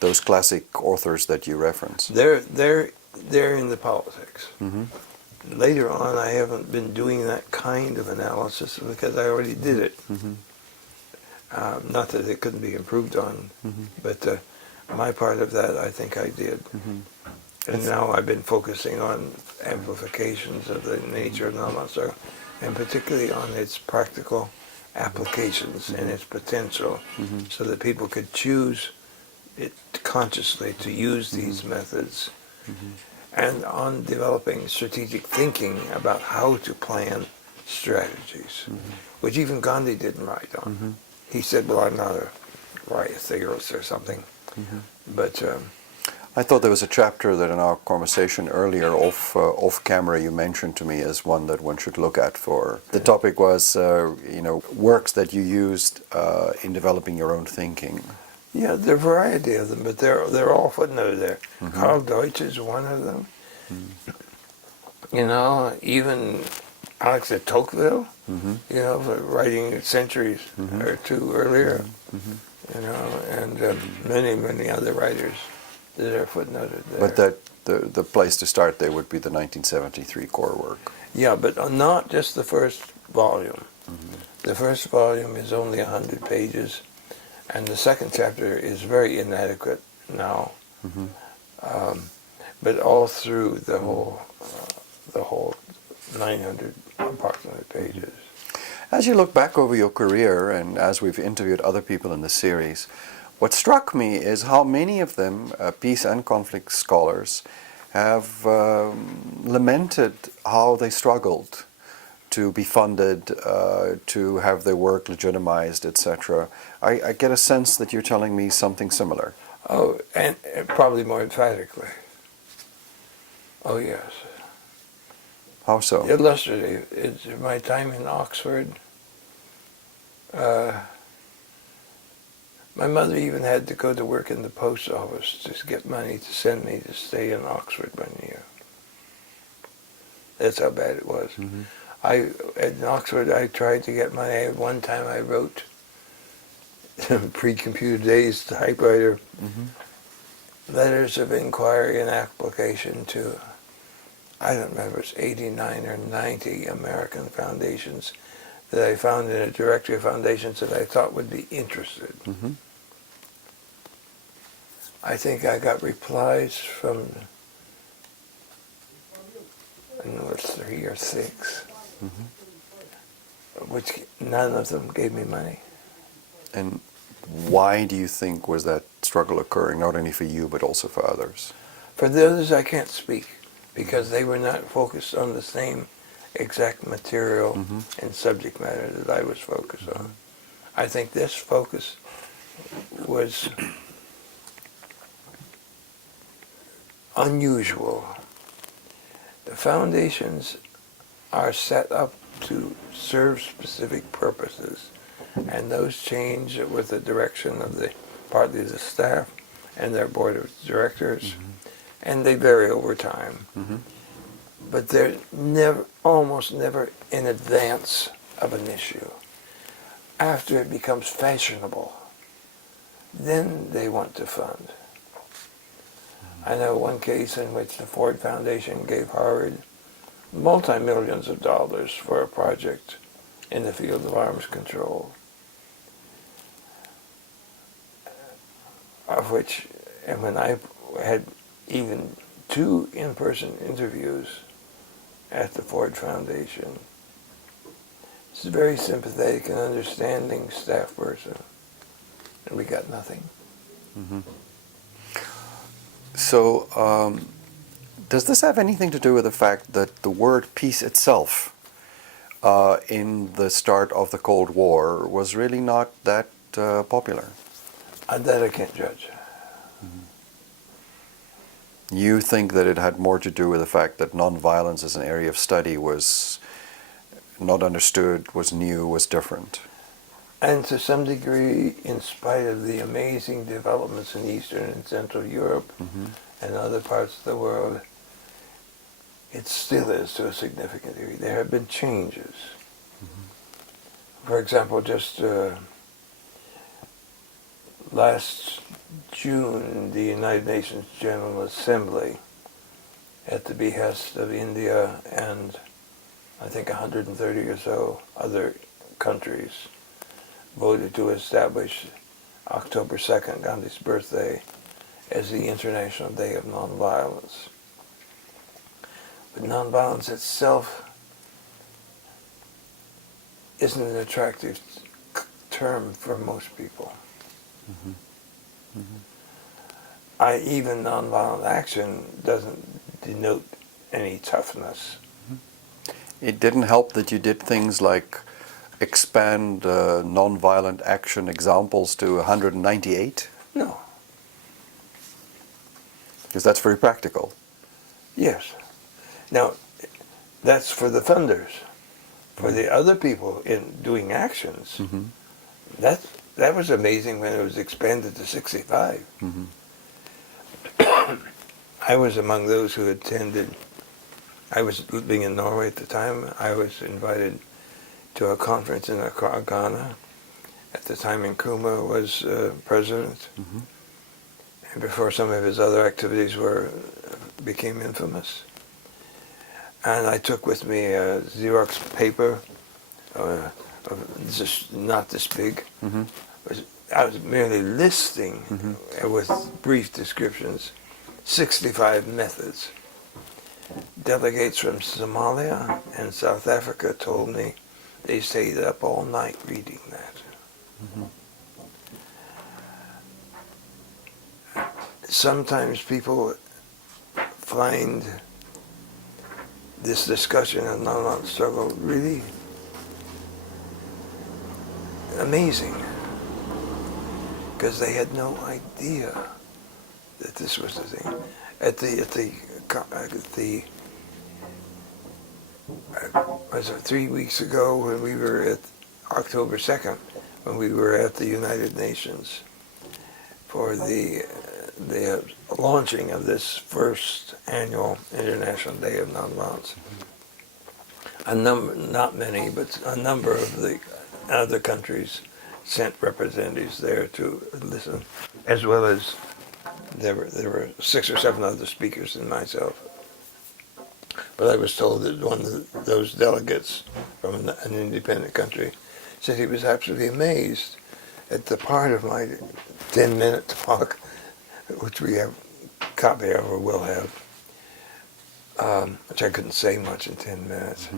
those classic authors that you reference? They're in the politics. later on, I haven't been doing that kind of analysis because I already did it. Mm-hmm. Not that it couldn't be improved on, Mm-hmm. but my part of that I think I did. Mm-hmm. And now I've been focusing on amplifications of the nature of nonviolence, and particularly on its practical applications and its potential, Mm-hmm. so that people could choose it consciously to use these methods, and on developing strategic thinking about how to plan strategies, which even Gandhi didn't write on. He said, well, I'm not a riot theorist or something, but I thought there was a chapter that in our conversation earlier off camera you mentioned to me as one that one should look at for. The topic was, works that you used in developing your own thinking. yeah, there are a variety of them, but they're all footnoted there. Karl Deutsch is one of them. You know, even Alex de Tocqueville, you know, writing centuries or two earlier, you know, and many, many other writers that are footnoted there. But that the place to start there would be the 1973 core work. Yeah, but not just the first volume. The first volume is only 100 pages, and the second chapter is very inadequate now. But all through the whole 900 approximately pages. As you look back over your career and as we've interviewed other people in the series, what struck me is how many of them, peace and conflict scholars, have lamented how they struggled to be funded, to have their work legitimized, etc. I get a sense that you're telling me something similar. Oh, and probably more emphatically. Oh, yes. How so? Illustrative. It's my time in Oxford. My mother even had to go to work in the post office to get money to send me to stay in Oxford 1 year. That's how bad it was. In Oxford, I tried to get money. One time I wrote pre-computer days typewriter letters of inquiry and application to, I don't remember, it's 89 or 90 American foundations that I found in a directory of foundations that I thought would be interested. I think I got replies from, I don't know, it's 3 or 6, which none of them gave me money. And why do you think was that struggle occurring, not only for you but also for others? For the others, I can't speak because they were not focused on the same exact material and subject matter that I was focused on. I think this focus was unusual. The foundations are set up to serve specific purposes, and those change with the direction of partly the staff and their board of directors, and they vary over time. But they're almost never in advance of an issue. After it becomes fashionable, then they want to fund. I know one case in which the Ford Foundation gave Harvard multi-millions of dollars for a project in the field of arms control, of which, and when I had even 2 in-person interviews at the Ford Foundation, it's a very sympathetic and understanding staff person, and we got nothing. So, does this have anything to do with the fact that the word peace itself in the start of the Cold War was really not that popular? That I can't judge. You think that it had more to do with the fact that nonviolence as an area of study was not understood, was new, was different? And to some degree, in spite of the amazing developments in Eastern and Central Europe and other parts of the world, it still is to a significant degree. There have been changes. For example, just last June, the United Nations General Assembly at the behest of India and I think 130 or so other countries, voted to establish October 2nd, Gandhi's birthday, as the International Day of Nonviolence. But nonviolence itself isn't an attractive term for most people. Mm-hmm. Mm-hmm. Even nonviolent action doesn't denote any toughness. It didn't help that you did things like expand nonviolent action examples to 198? No. Because that's very practical. Yes. Now, that's for the funders. For the other people in doing actions, Mm-hmm. that was amazing when it was expanded to 65. Mm-hmm. I was among those who attended. I was living in Norway at the time. I was invited to a conference in Accra, Ghana. At the time, Nkrumah was president, Mm-hmm. and before some of his other activities became infamous. And I took with me a Xerox paper, just not this big. Mm-hmm. I was merely listing, Mm-hmm. with brief descriptions, 65 methods. Delegates from Somalia and South Africa told me they stayed up all night reading that. Mm-hmm. Sometimes people find this discussion of nonviolent struggle really amazing, because they had no idea that this was the thing. Was it 3 weeks ago when we were at October 2nd, when we were at the United Nations for the launching of this first annual International Day of Nonviolence. Not many, but a number of the other countries sent representatives there to listen, as well as there were 6 or 7 other speakers than myself. But I was told that one of those delegates from an independent country said he was absolutely amazed at the part of my 10-minute talk, which we have a copy of or will have, which I couldn't say much in 10 minutes,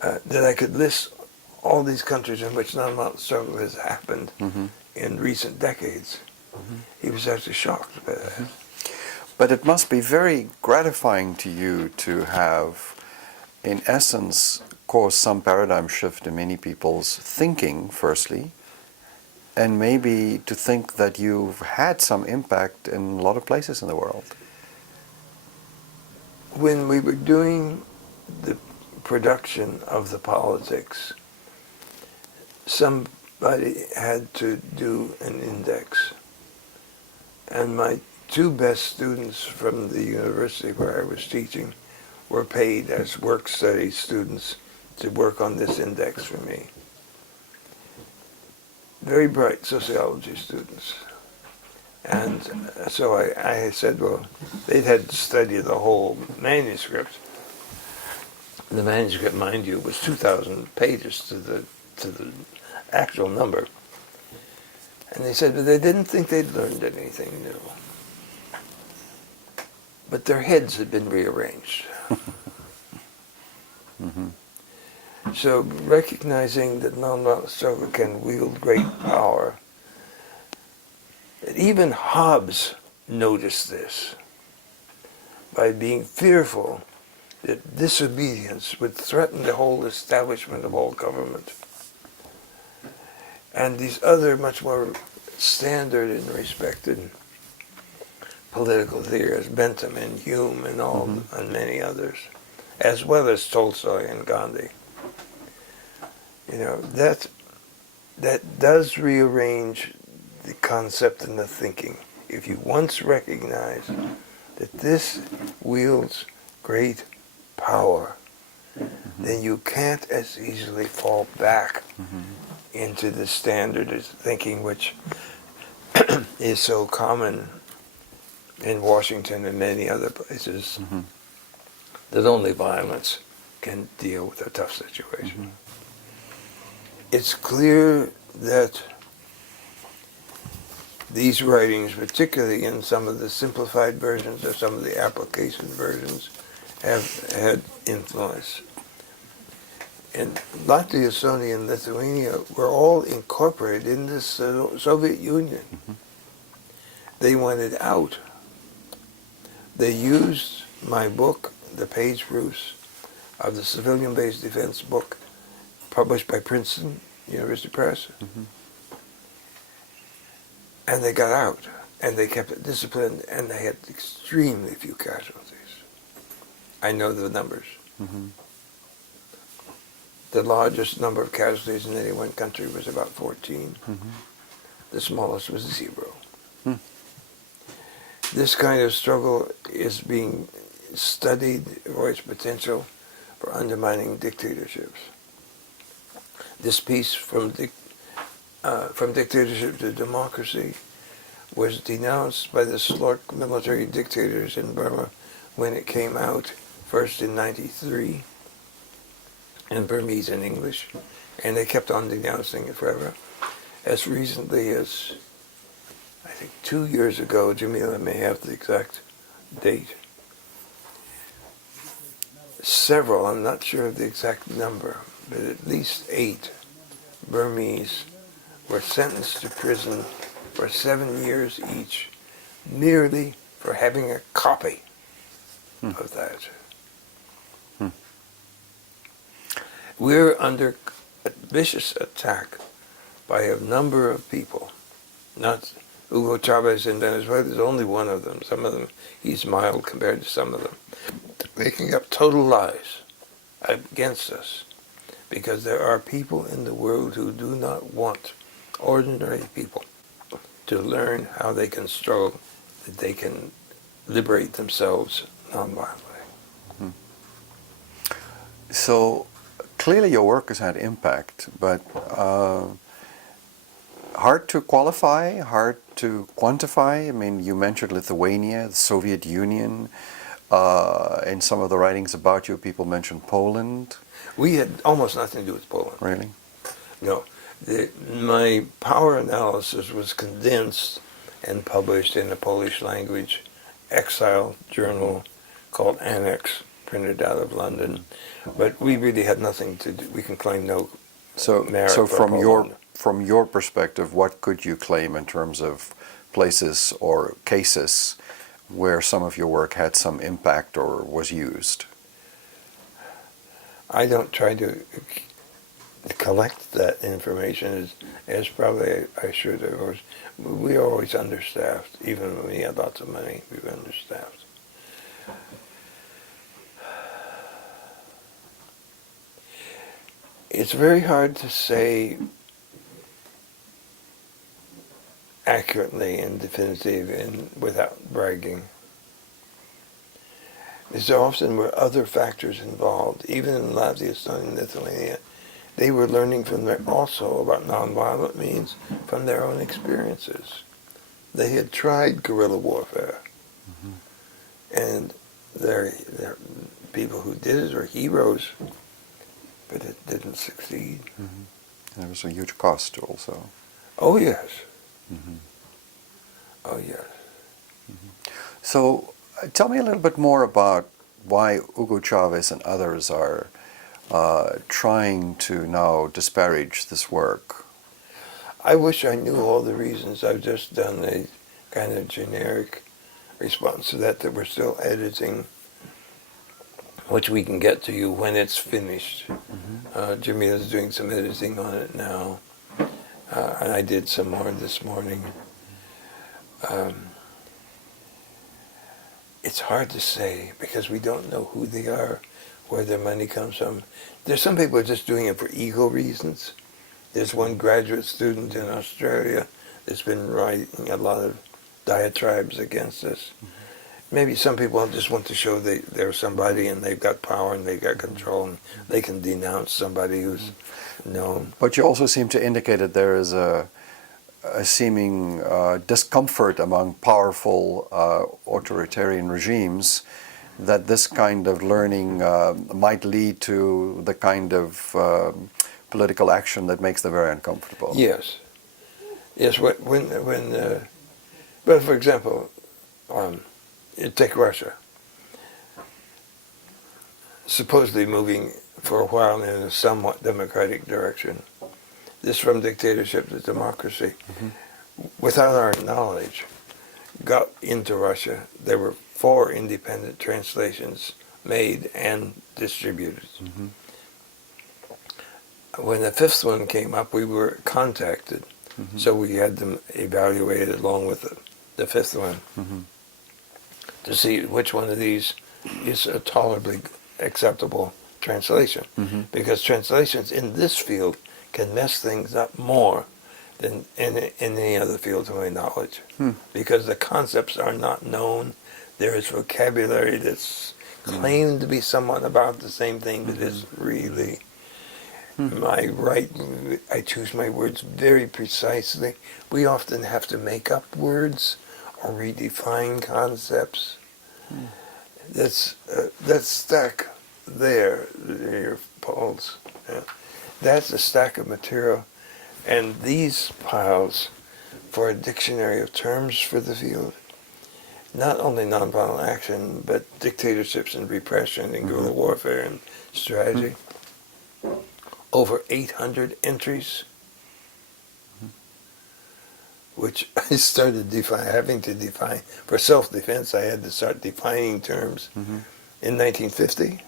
that I could list all these countries in which nonviolent struggle has happened in recent decades. He was actually shocked by that. But it must be very gratifying to you to have, in essence, caused some paradigm shift in many people's thinking, firstly, and maybe to think that you've had some impact in a lot of places in the world. When we were doing the production of the politics, somebody had to do an index. And my 2 best students from the university where I was teaching were paid as work study students to work on this index for me. Very bright sociology students. And so I said, well, they'd had to study the whole manuscript. The manuscript, mind you, was 2,000 pages to the actual number. And they said, but they didn't think they'd learned anything new. But their heads had been rearranged. So recognizing that nonviolent struggle can wield great power, even Hobbes noticed this by being fearful that disobedience would threaten the whole establishment of all government. And these other much more standard and respected political theorists, Bentham and Hume and and many others, as well as Tolstoy and Gandhi. You know, that does rearrange the concept and the thinking. If you once recognize that this wields great power, then you can't as easily fall back into the standard of thinking which is so common in Washington and many other places, that only violence can deal with a tough situation. It's clear that these writings, particularly in some of the simplified versions or some of the application versions, have had influence. And Latvia, Estonia, and Lithuania were all incorporated in this Soviet Union. They wanted out. They used my book, The Page Proofs of the Civilian-Based Defense book, published by Princeton University Press. And they got out, and they kept it disciplined, and they had extremely few casualties. I know the numbers. The largest number of casualties in any one country was about 14. The smallest was 0. This kind of struggle is being studied for its potential for undermining dictatorships. This piece, From Dictatorship to Democracy, was denounced by the Slork military dictators in Burma when it came out, first in '93, in Burmese and English, and they kept on denouncing it forever. As recently as, I think, 2 years ago, Jamila may have the exact date, several, I'm not sure of the exact number, but at least 8 Burmese were sentenced to prison for 7 years each, merely for having a copy of that. We're under a vicious attack by a number of people. Not Hugo Chavez in Venezuela is only one of them. Some of them, he's mild compared to some of them. Making up total lies against us. Because there are people in the world who do not want ordinary people to learn how they can struggle, that they can liberate themselves nonviolently. So clearly your work has had impact, but hard to qualify, hard to quantify. I mean, you mentioned Lithuania, the Soviet Union. In some of the writings about you, people mentioned Poland. We had almost nothing to do with Poland. Really? No. My power analysis was condensed and published in a Polish language exile journal called Annex, printed out of London. But we really had nothing to do. We can claim no merit So for from your perspective, what could you claim in terms of places or cases where some of your work had some impact or was used? I don't try to collect that information as probably I should have. We are always understaffed. Even when we had lots of money, we were understaffed. It's very hard to say accurately and definitive and without bragging. There often were other factors involved. Even in Latvia, Estonia, and Lithuania, they were learning from also about nonviolent means from their own experiences. They had tried guerrilla warfare, and their people who did it are heroes, but it didn't succeed. There was a huge cost also. Oh yes. Oh yes. So tell me a little bit more about why Hugo Chavez and others are trying to now disparage this work. I wish I knew all the reasons. I've just done a kind of generic response to that we're still editing, which we can get to you when it's finished. Jamila's doing some editing on it now, and I did some more this morning. It's hard to say because we don't know who they are, where their money comes from. There's some people who are just doing it for ego reasons. There's one graduate student in Australia that's been writing a lot of diatribes against us. Maybe some people just want to show they're somebody and they've got power and they've got control and they can denounce somebody who's known. But you also seem to indicate that there is a a seeming discomfort among powerful authoritarian regimes, that this kind of learning might lead to the kind of political action that makes them very uncomfortable. Yes. Yes, well, for example, take Russia. Supposedly moving for a while in a somewhat democratic direction. This from dictatorship to democracy. Without our knowledge, got into Russia. There were 4 independent translations made and distributed. When the 5th one came up, we were contacted. So we had them evaluated along with the 5th one to see which one of these is a tolerably acceptable translation. Because translations in this field can mess things up more than in any other field to my knowledge. Because the concepts are not known. There is vocabulary that's claimed to be somewhat about the same thing, but is really... I choose my words very precisely. We often have to make up words or redefine concepts. That stack there, your Paul's, that's a stack of material, and these piles for a dictionary of terms for the field. Not only nonviolent action, but dictatorships and repression and guerrilla warfare and strategy. Over 800 entries, which I started having to define. For self-defense, I had to start defining terms in 1950.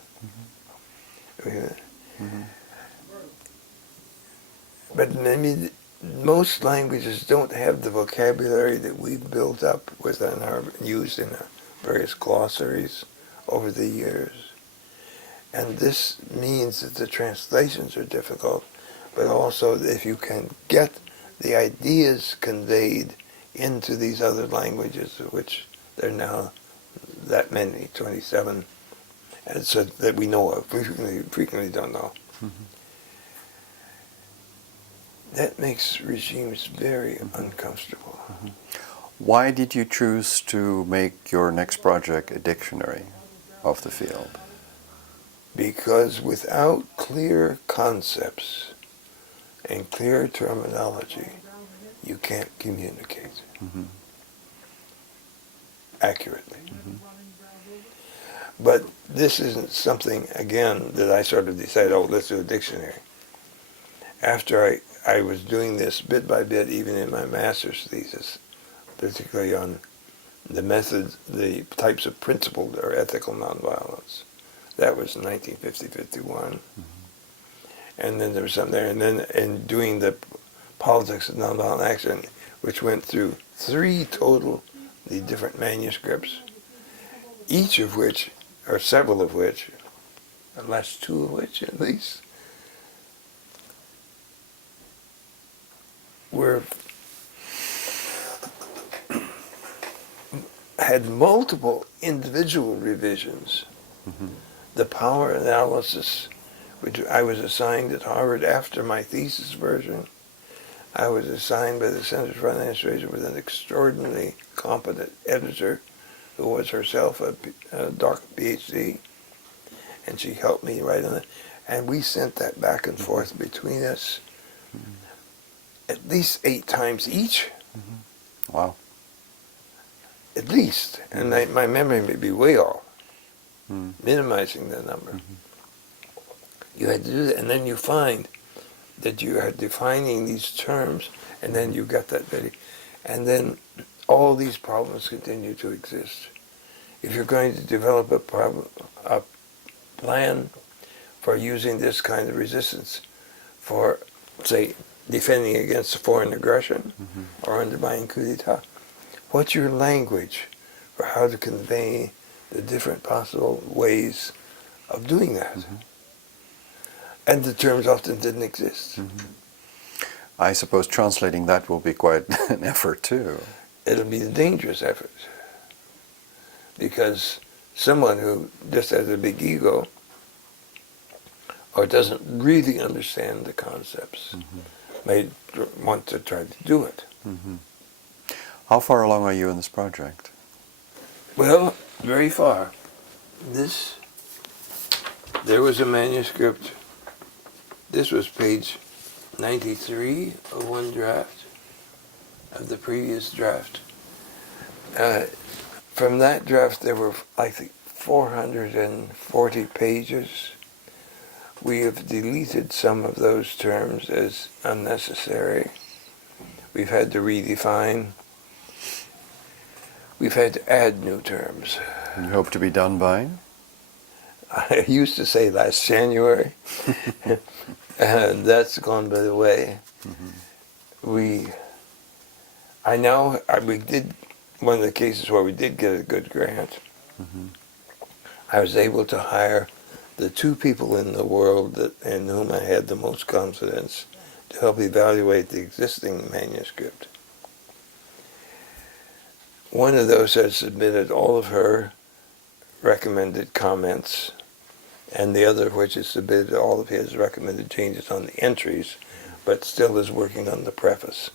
But I mean, most languages don't have the vocabulary that we've built up used in our various glossaries over the years. And this means that the translations are difficult, but also if you can get the ideas conveyed into these other languages, of which there are now that many, 27, and so that we know of, frequently don't know. That makes regimes very uncomfortable. Why did you choose to make your next project a dictionary of the field? Because without clear concepts and clear terminology, you can't communicate accurately. But this isn't something, again, that I sort of decided, let's do a dictionary. After I was doing this bit by bit, even in my master's thesis, particularly on the methods, the types of principled or ethical nonviolence. That was 1950-51. And then there was something there. And then in doing the politics of nonviolent action, which went through 3 totally different manuscripts, each of which, or several of which, the last 2 of which at least, had multiple individual revisions. The power analysis, which I was assigned at Harvard after my thesis version, I was assigned by the Center for Administration with an extraordinarily competent editor who was herself a PhD, and she helped me write on it. And we sent that back and forth between us at least 8 times each. Wow. At least. And my memory may be way off. Minimizing the number. You had to do that, and then you find that you are defining these terms, and then you got that ready, and then all these problems continue to exist. If you're going to develop a plan for using this kind of resistance for, say, defending against foreign aggression or undermining coup d'etat, what's your language for how to convey the different possible ways of doing that? And the terms often didn't exist. I suppose translating that will be quite an effort too. It'll be a dangerous effort. Because someone who just has a big ego or doesn't really understand the concepts may want to try to do it. How far along are you in this project? Well, very far. There was a manuscript. This was page 93 of one draft, of the previous draft. From that draft, there were, I think, 440 pages. We have deleted some of those terms as unnecessary. We've had to redefine. We've had to add new terms. And you hope to be done by? I used to say last January, and that's gone by the way. We did, one of the cases where we did get a good grant, I was able to hire the two people in the world in whom I had the most confidence to help evaluate the existing manuscript. One of those has submitted all of her recommended comments, and the other which has submitted all of his recommended changes on the entries, but still is working on the preface.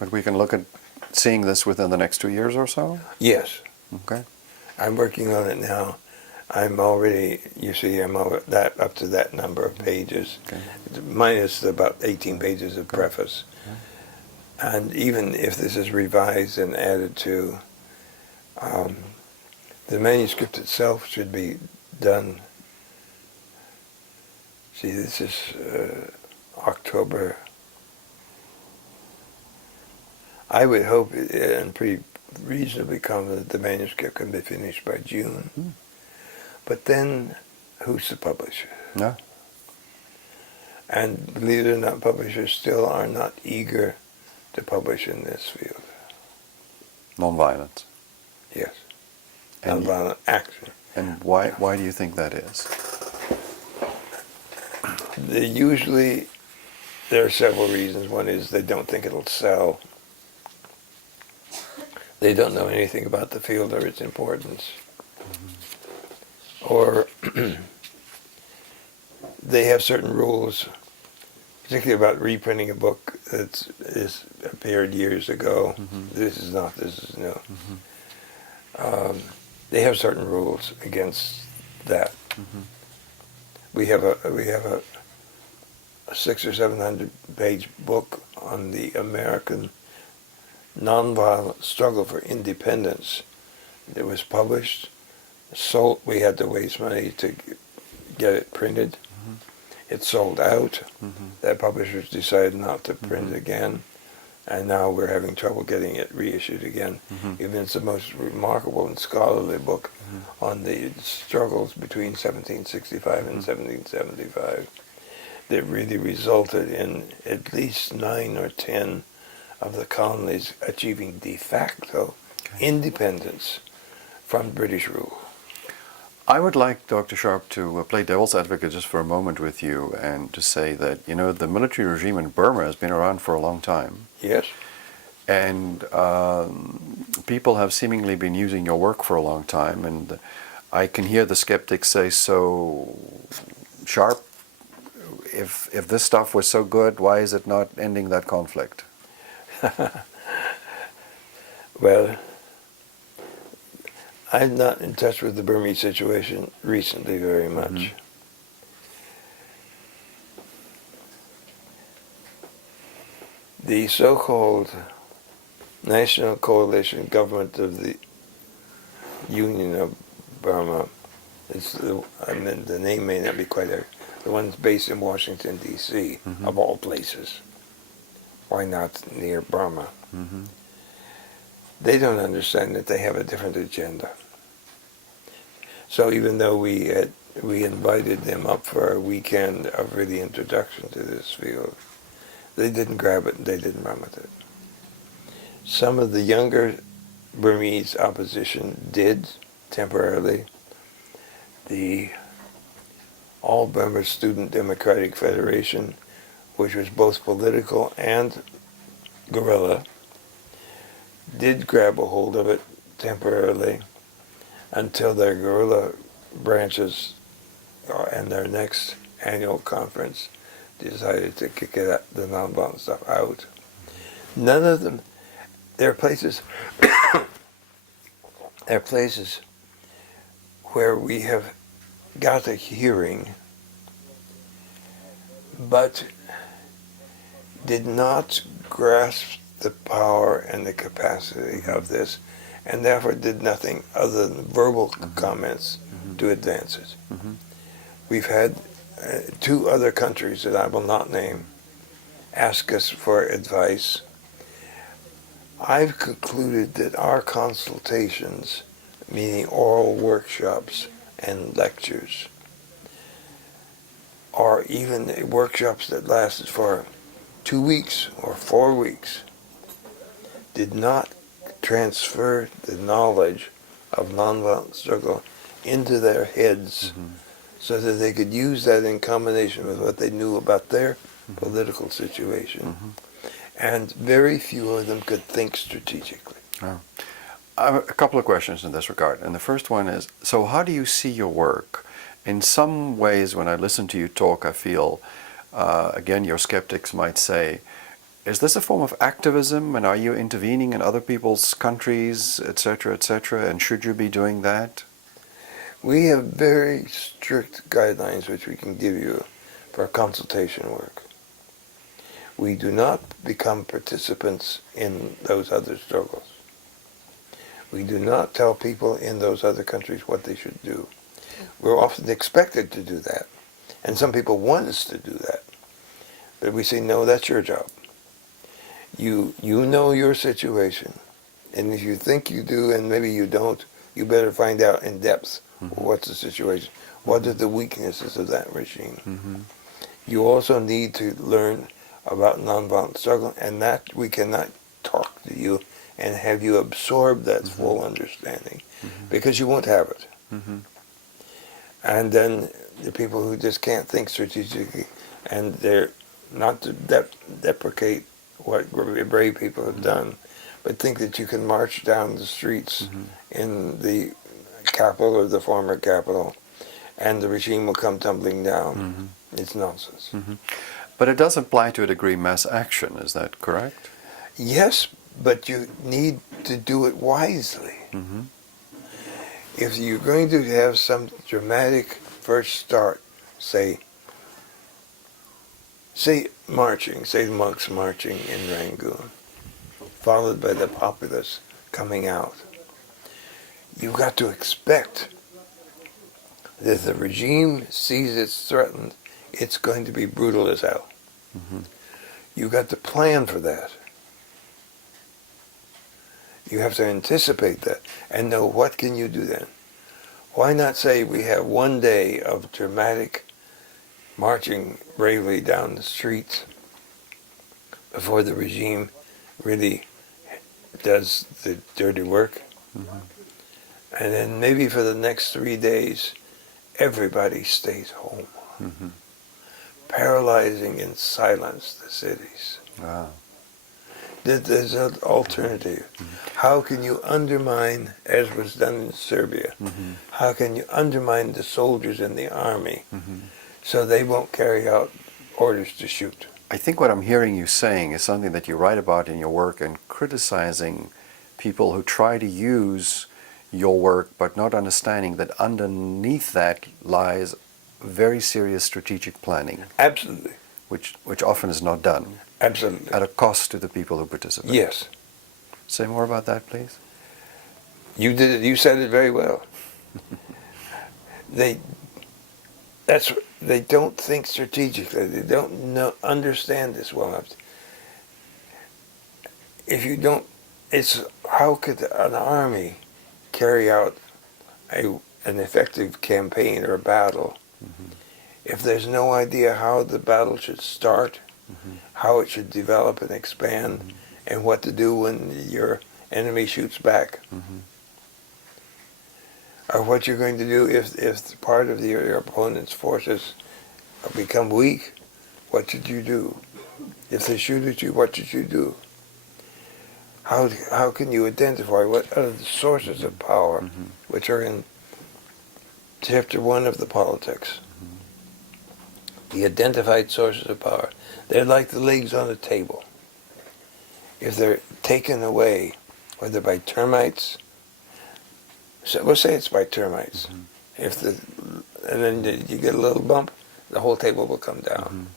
But we can look at seeing this within the next 2 years or so? Yes. Okay. I'm working on it now. I'm already, you see, I'm up to that number of pages, minus about 18 pages of preface. And even if this is revised and added to, the manuscript itself should be done. See, this is October. I would hope, and pretty reasonably confident, the manuscript can be finished by June. But then, who's the publisher? Yeah. And believe it or not, publishers still are not eager to publish in this field. Nonviolence. Yes. And Nonviolent action. And why do you think that is? There are several reasons. One is they don't think it'll sell. They don't know anything about the field or its importance. Or they have certain rules, particularly about reprinting a book that is appeared years ago. This is new. They have certain rules against that. We have a 600 or 700 page book on the American nonviolent struggle for independence. It was published, sold. We had to waste money to get it printed. It sold out. That publishers decided not to print it again, and now we're having trouble getting it reissued again. Even it's the most remarkable and scholarly book on the struggles between 1765 and 1775 that really resulted in at least 9 or 10 of the colonies achieving de facto independence from British rule. I would like, Dr. Sharp, to play devil's advocate just for a moment with you and to say that, you know, the military regime in Burma has been around for a long time. Yes. And people have seemingly been using your work for a long time. And I can hear the skeptics say, so, Sharp, if this stuff was so good, why is it not ending that conflict? Well, I'm not in touch with the Burmese situation recently very much. The so-called National Coalition Government of the Union of Burma, the name may not be quite there, the one's based in Washington, D.C., of all places. Why not near Burma? They don't understand that they have a different agenda. So even though we invited them up for a weekend of really introduction to this field, they didn't grab it and they didn't run with it. Some of the younger Burmese opposition did temporarily. The All Burma Student Democratic Federation, which was both political and guerrilla, did grab a hold of it temporarily until their guerrilla branches and their next annual conference decided to kick the nonviolent stuff out. None of them. There are places. There are places where we have got a hearing, but did not grasp the power and the capacity of this, and therefore did nothing other than verbal comments to advance it. We've had two other countries that I will not name ask us for advice. I've concluded that our consultations, meaning oral workshops and lectures, or even workshops that lasted for 2 weeks or 4 weeks, did not transfer the knowledge of nonviolent struggle into their heads so that they could use that in combination with what they knew about their political situation. And very few of them could think strategically. Oh. I have a couple of questions in this regard. And the first one is, so how do you see your work? In some ways, when I listen to you talk, I feel, again, your skeptics might say, is this a form of activism, and are you intervening in other people's countries, etc., etc., and should you be doing that? We have very strict guidelines which we can give you for consultation work. We do not become participants in those other struggles. We do not tell people in those other countries what they should do. We're often expected to do that, and some people want us to do that. But we say, no, that's your job. You know your situation, and if you think you do and maybe you don't, you better find out in depth what's the situation, what are the weaknesses of that regime. You also need to learn about nonviolent struggle, and that we cannot talk to you and have you absorb that full understanding, because you won't have it. And then the people who just can't think strategically, and they're not to deprecate what brave people have done, but think that you can march down the streets in the capital or the former capital and the regime will come tumbling down. It's nonsense. But it does imply to a degree mass action, is that correct? Yes, but you need to do it wisely. If you're going to have some dramatic first start, say marching, say the monks marching in Rangoon, followed by the populace coming out, you've got to expect that if the regime sees it's threatened, it's going to be brutal as hell. You've got to plan for that. You have to anticipate that and know what can you do then. Why not say we have one day of dramatic marching bravely down the streets before the regime really does the dirty work? And then maybe for the next 3 days, everybody stays home, paralyzing in silence the cities. Wow. There's an alternative. How can you undermine, as was done in Serbia, how can you undermine the soldiers in the army so they won't carry out orders to shoot? I think what I'm hearing you saying is something that you write about in your work and criticizing people who try to use your work but not understanding that underneath that lies very serious strategic planning. Absolutely. Which often is not done. Absolutely. At a cost to the people who participate. Yes. Say more about that, please. You did it. You said it very well. They don't think strategically. They don't understand this well enough. If you don't, it's how could an army carry out an effective campaign or a battle if there's no idea how the battle should start, how it should develop and expand, and what to do when your enemy shoots back? Or what you're going to do if part of your opponent's forces become weak, what should you do? If they shoot at you, what should you do? How can you identify what are the sources of power, which are in chapter 1 of the Politics? The identified sources of power. They're like the legs on a table. if they're taken away, whether by termites, so we'll say it's by termites, if the, and then you get a little bump, the whole table will come down.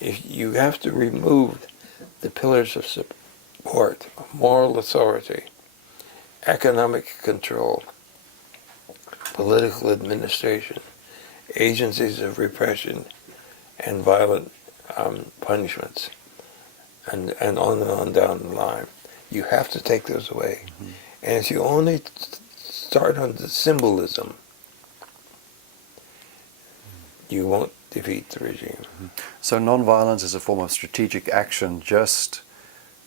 If you have to remove the pillars of support, moral authority, economic control, political administration, agencies of repression, and violent punishments, and on down the line. You have to take those away. And if you only start on the symbolism, you won't defeat the regime. So nonviolence is a form of strategic action, just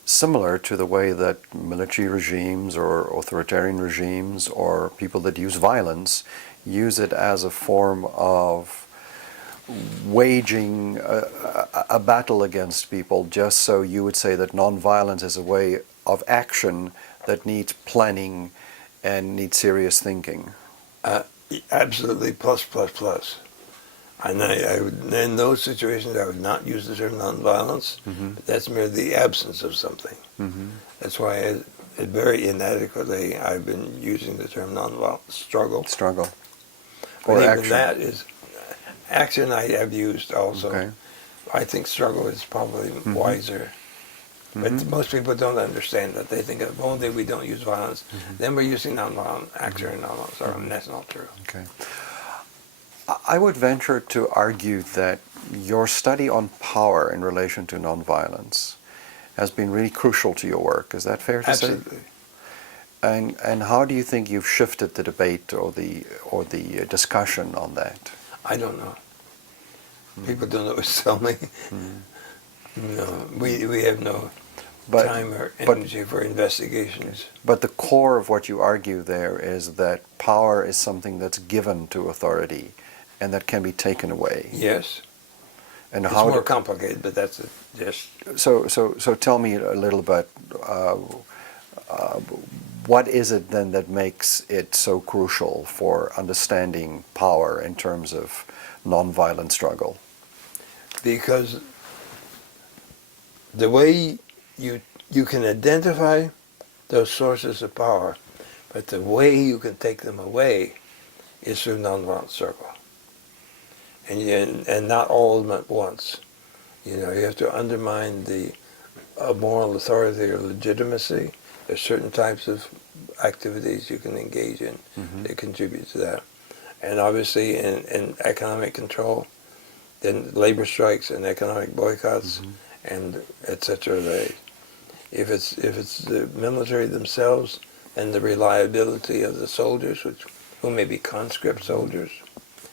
similar to the way that military regimes or authoritarian regimes or people that use violence use it as a form of waging a battle against people, just so you would say that nonviolence is a way of action that needs planning and needs serious thinking. Absolutely, plus, plus, plus. And I would, in those situations, I would not use the term nonviolence. But that's merely the absence of something. That's why, very inadequately, I've been using the term nonviolent struggle. Struggle. But Or even action. that is action. I have used also. Okay. I think struggle is probably wiser. But most people don't understand that. They think if only we don't use violence, then we're using nonviolent action and nonviolence. And that's not true. Okay. I would venture to argue that your study on power in relation to nonviolence has been really crucial to your work. Is that fair to say? Absolutely. And how do you think you've shifted the debate or the discussion on that? I don't know. People don't always tell me. No, we have no time or energy for investigations. But the core of what you argue there is that power is something that's given to authority and that can be taken away. Yes. And It's how more complicated, but that's it. Yes. So tell me a little bit, what is it then that makes it so crucial for understanding power in terms of nonviolent struggle? Because the way you can identify those sources of power, but the way you can take them away is through nonviolent struggle. And not all of them at once. You know, you have to undermine the moral authority or legitimacy. There's certain types of activities you can engage in that contribute to that. And obviously in economic control, then labor strikes and economic boycotts and etc. If it's the military themselves and the reliability of the soldiers, who may be conscript soldiers,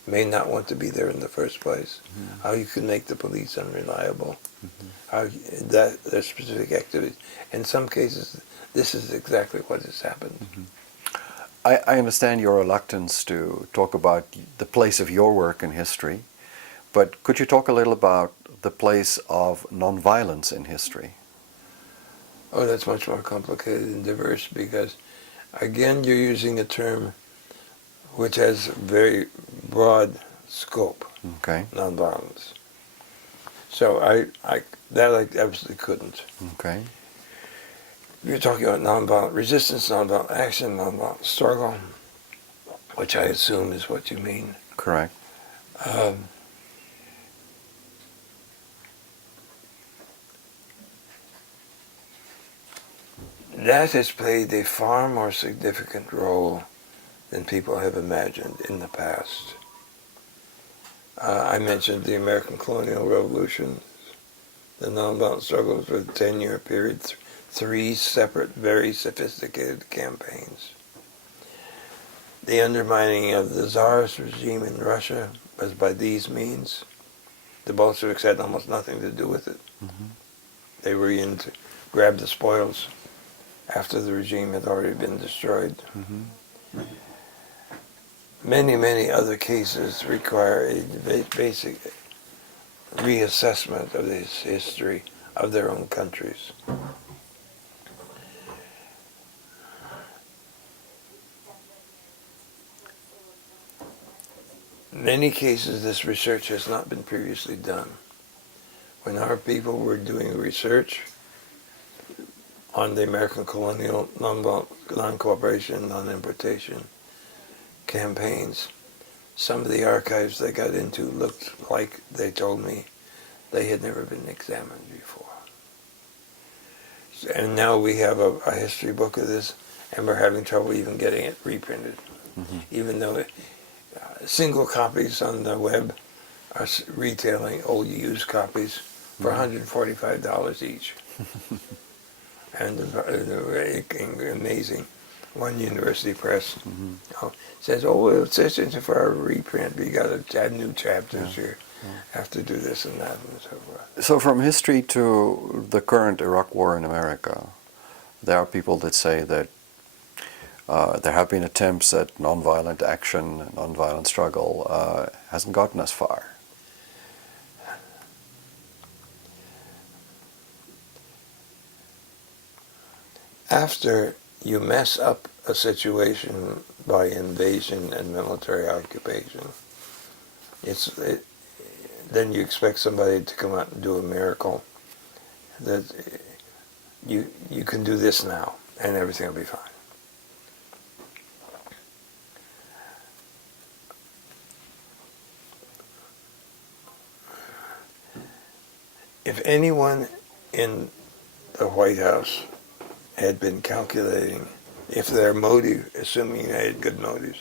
may not want to be there in the first place. How you can make the police unreliable. How there's specific activities. In some cases, this is exactly what has happened. I understand your reluctance to talk about the place of your work in history, but could you talk a little about the place of nonviolence in history? Oh, that's much more complicated and diverse because, again, you're using a term which has very broad scope, Okay. nonviolence. So I absolutely couldn't. Okay. You're talking about nonviolent resistance, nonviolent action, nonviolent struggle, which I assume is what you mean. Correct. That has played a far more significant role than people have imagined in the past. I mentioned the American colonial revolution, the nonviolent struggles for the 10-year period, 3 separate, very sophisticated campaigns. The undermining of the Tsarist regime in Russia was by these means. The Bolsheviks had almost nothing to do with it. They were in to grab the spoils after the regime had already been destroyed. Many, many other cases require a basic reassessment of this history of their own countries. In many cases, this research has not been previously done. When our people were doing research, on the American colonial non-cooperation, non-importation campaigns. Some of the archives they got into looked like, they told me, they had never been examined before. And now we have a history book of this, and we're having trouble even getting it reprinted. Even though single copies on the web are retailing old used copies for $145 each. And amazing. One university press says, "Oh, it's essential for our reprint. We got to add new chapters here. Have to do this and that and so forth." So from history to the current Iraq War in America, there are people that say that there have been attempts at nonviolent action, nonviolent struggle, hasn't gotten us far. After you mess up a situation by invasion and military occupation, then you expect somebody to come out and do a miracle that you can do this now and everything will be fine. If anyone in the White House had been calculating if their motive, assuming they had good motives,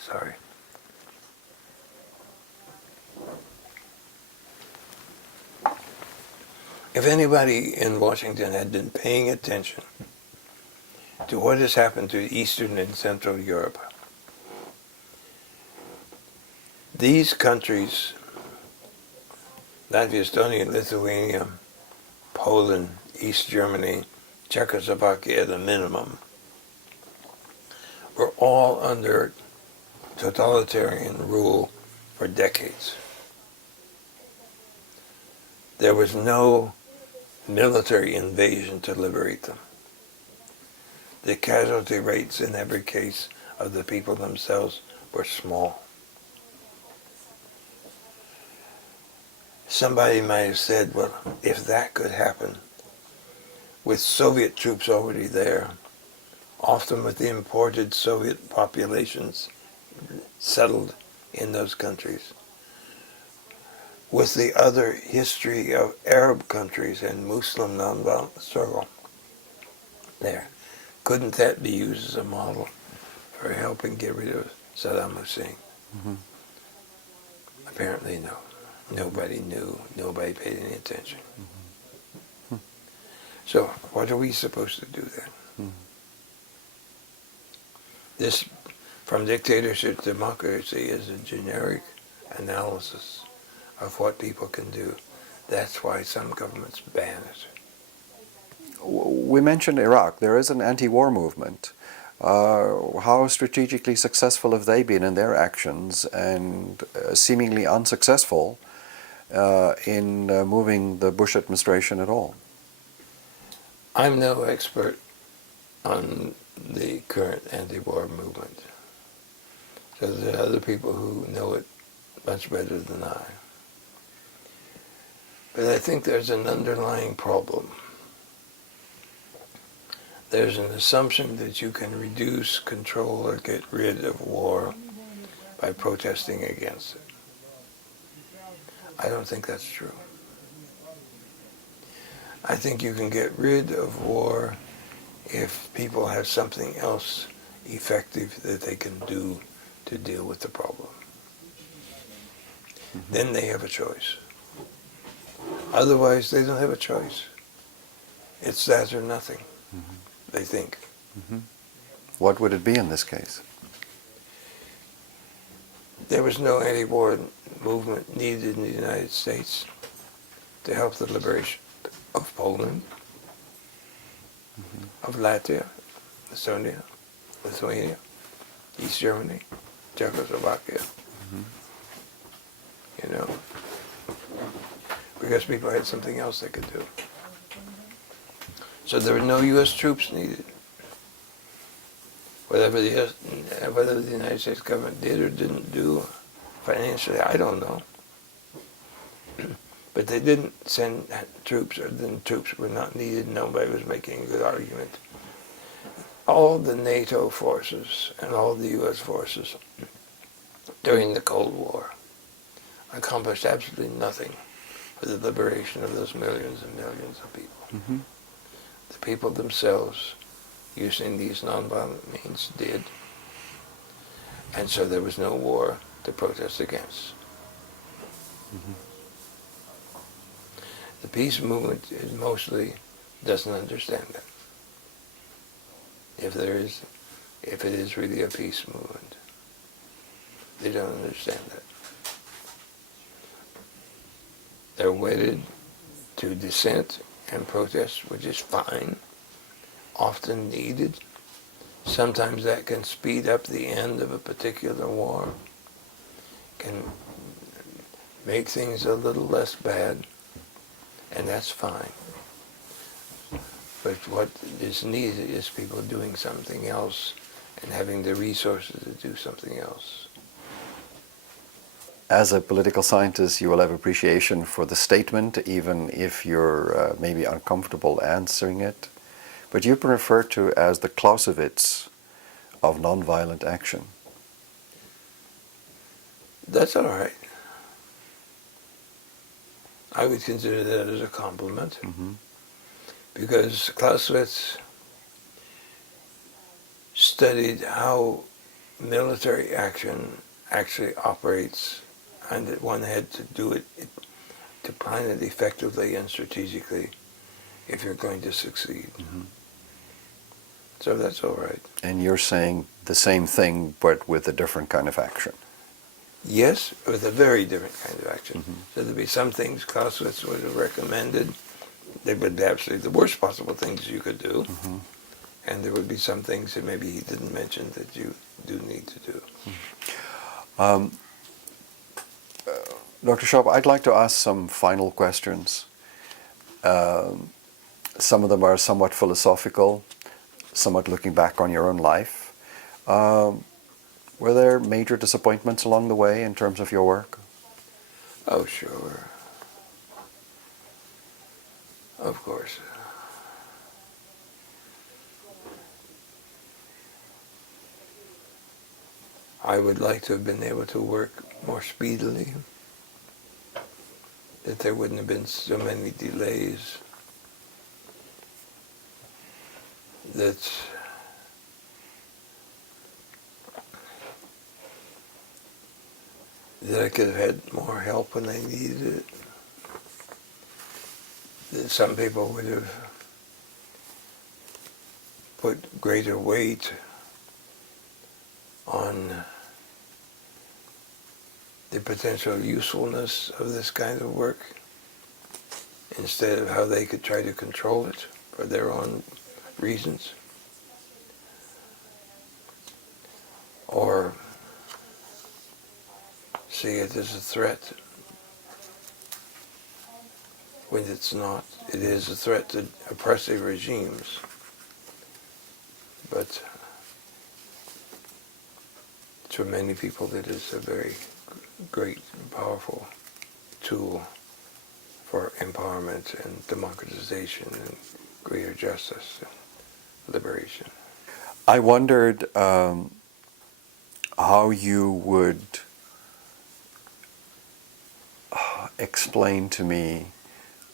sorry, if anybody in Washington had been paying attention to what has happened to Eastern and Central Europe, these countries, Latvia, Estonia, Lithuania, Poland, East Germany, Czechoslovakia, the minimum, were all under totalitarian rule for decades. There was no military invasion to liberate them. The casualty rates in every case of the people themselves were small. Somebody might have said, well, if that could happen with Soviet troops already there, often with the imported Soviet populations settled in those countries, with the other history of Arab countries and Muslim nonviolent struggle there, couldn't that be used as a model for helping get rid of Saddam Hussein? Apparently no. Nobody knew. Nobody paid any attention. So what are we supposed to do then? This, from dictatorship to democracy, is a generic analysis of what people can do. That's why some governments ban it. We mentioned Iraq. There is an anti-war movement. How strategically successful have they been in their actions, and seemingly unsuccessful in moving the Bush administration at all? I'm no expert on the current anti-war movement. So there are other people who know it much better than I. But I think there's an underlying problem. There's an assumption that you can reduce, control, or get rid of war by protesting against it. I don't think that's true. I think you can get rid of war if people have something else effective that they can do to deal with the problem. Then they have a choice. Otherwise, they don't have a choice. It's that or nothing, they think. What would it be in this case? There was no anti-war movement needed in the United States to help the liberation of Poland, of Latvia, Estonia, Lithuania, East Germany, Czechoslovakia. You know, because people had something else they could do. So there were no U.S. troops needed. Whatever the United States government did or didn't do financially, I don't know. But they didn't send troops, or then troops were not needed. Nobody was making a good argument. All the NATO forces and all the U.S. forces during the Cold War accomplished absolutely nothing for the liberation of those millions and millions of people. Mm-hmm. The people themselves, using these nonviolent means, did. And so there was no war to protest against. Mm-hmm. The peace movement mostly doesn't understand that. If it is really a peace movement, they don't understand that. They're wedded to dissent and protest, which is fine, often needed. Sometimes that can speed up the end of a particular war, can make things a little less bad, and that's fine. But what is needed is people doing something else and having the resources to do something else. As a political scientist, you will have appreciation for the statement, even if you're maybe uncomfortable answering it. But you've been referred to as the Clausewitz of nonviolent action. That's all right. I would consider that as a compliment. Mm-hmm. Because Clausewitz studied how military action actually operates, and that one had to do it to plan it effectively and strategically if you're going to succeed. Mm-hmm. So that's all right. And you're saying the same thing, but with a different kind of action. Yes, with a very different kind of action. Mm-hmm. So there'd be some things Clausewitz would have recommended. They would be absolutely the worst possible things you could do. Mm-hmm. And there would be some things that maybe he didn't mention that you do need to do. Dr. Schaub, I'd like to ask some final questions. Some of them are somewhat philosophical, somewhat looking back on your own life. Were there major disappointments along the way in terms of your work? Oh, sure. Of course. I would like to have been able to work more speedily, that there wouldn't have been so many delays, that I could have had more help when I needed it. That some people would have put greater weight on the potential usefulness of this kind of work instead of how they could try to control it for their own reasons. Or see it as a threat when it's not. It is a threat to oppressive regimes, but for many people it is a very great and powerful tool for empowerment and democratization and greater justice and liberation. I wondered how you would explain to me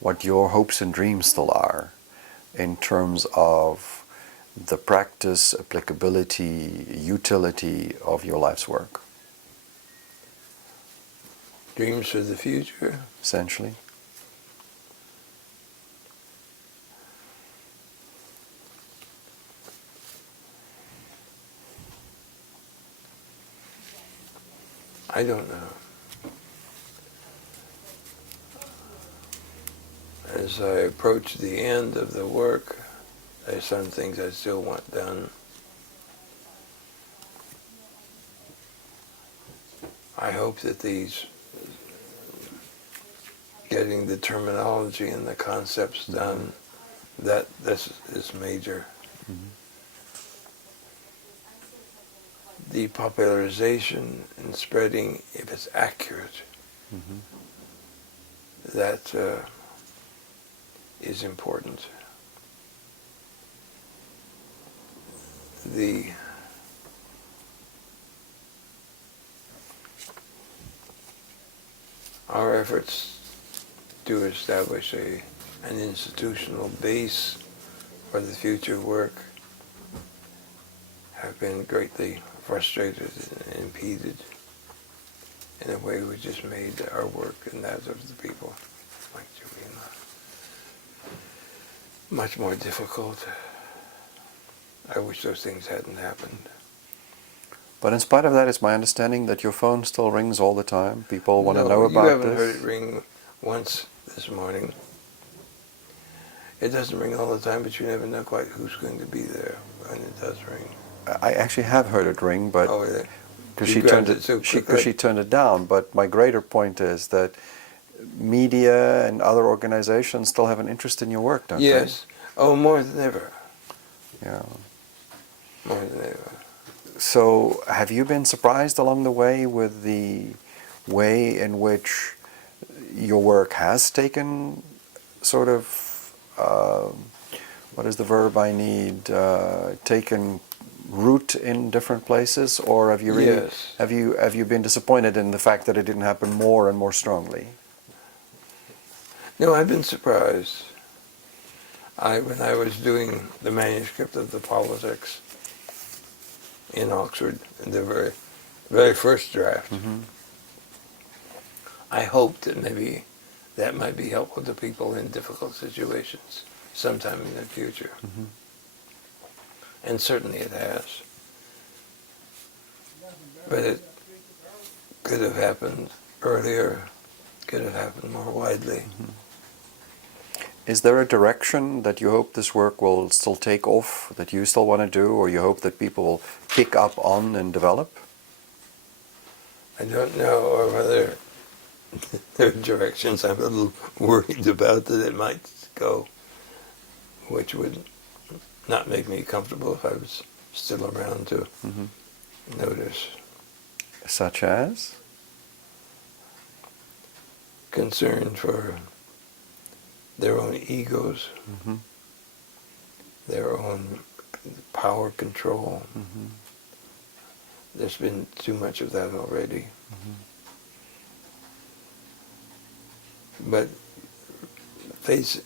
what your hopes and dreams still are in terms of the practice, applicability, utility of your life's work, Dreams for the future? essentially. I don't know. As I approach the end of the work, there's some things I still want done. I hope that these, getting the terminology and the concepts done, that this is major. Mm-hmm. The popularization and spreading, if it's accurate, Mm-hmm. that is important. Our efforts to establish an institutional base for the future work have been greatly frustrated and impeded in a way which has made our work and that of the people like Juliana much more difficult. I wish those things hadn't happened. But in spite of that, it's my understanding that your phone still rings all the time. People want to know about you haven't this. heard it ring once this morning. It doesn't ring all the time, but you never know quite who's going to be there when it does ring. I actually have heard it ring, but because You she grabbed turned it so because quickly. she turned it down. But my greater point is that media and other organizations still have an interest in your work, don't Yes. Oh, more than ever. they? Yeah. More than ever. So, have you been surprised along the way with the way in which your work has taken sort of, what is the verb I need, taken root in different places? Or have you really, Yes. have you been disappointed in the fact that it didn't happen more and more strongly? No, I've been surprised. When I was doing the manuscript of the politics in Oxford, in the very first draft, I hoped that maybe that might be helpful to people in difficult situations sometime in the future. And certainly it has. But it could have happened earlier, could have happened more widely. Is there a direction that you hope this work will still take off, that you still want to do, or you hope that people will pick up on and develop? I don't know, or whether there are directions I'm a little worried about that it might go, which would not make me comfortable if I was still around to notice. Such as? Concern for their own egos, their own power control. There's been too much of that already. But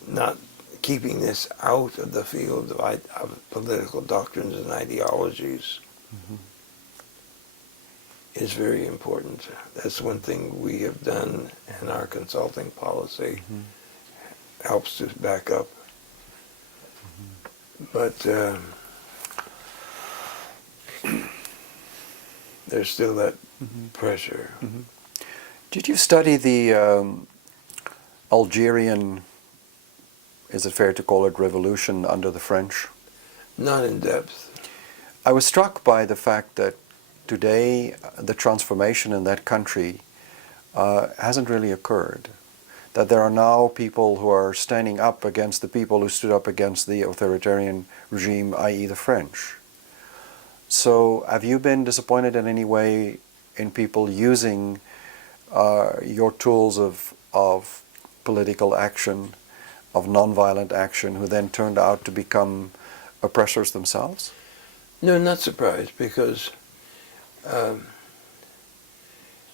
not keeping this out of the field of political doctrines and ideologies is very important. That's one thing we have done in our consulting policy. Helps to back up. But there's still that pressure. Did you study the Algerian, is it fair to call it, revolution under the French? Not in depth. I was struck by the fact that today the transformation in that country hasn't really occurred. That there are now people who are standing up against the people who stood up against the authoritarian regime, i.e. the French. So have you been disappointed in any way in people using your tools of political action, of nonviolent action, who then turned out to become oppressors themselves? No, not surprised, because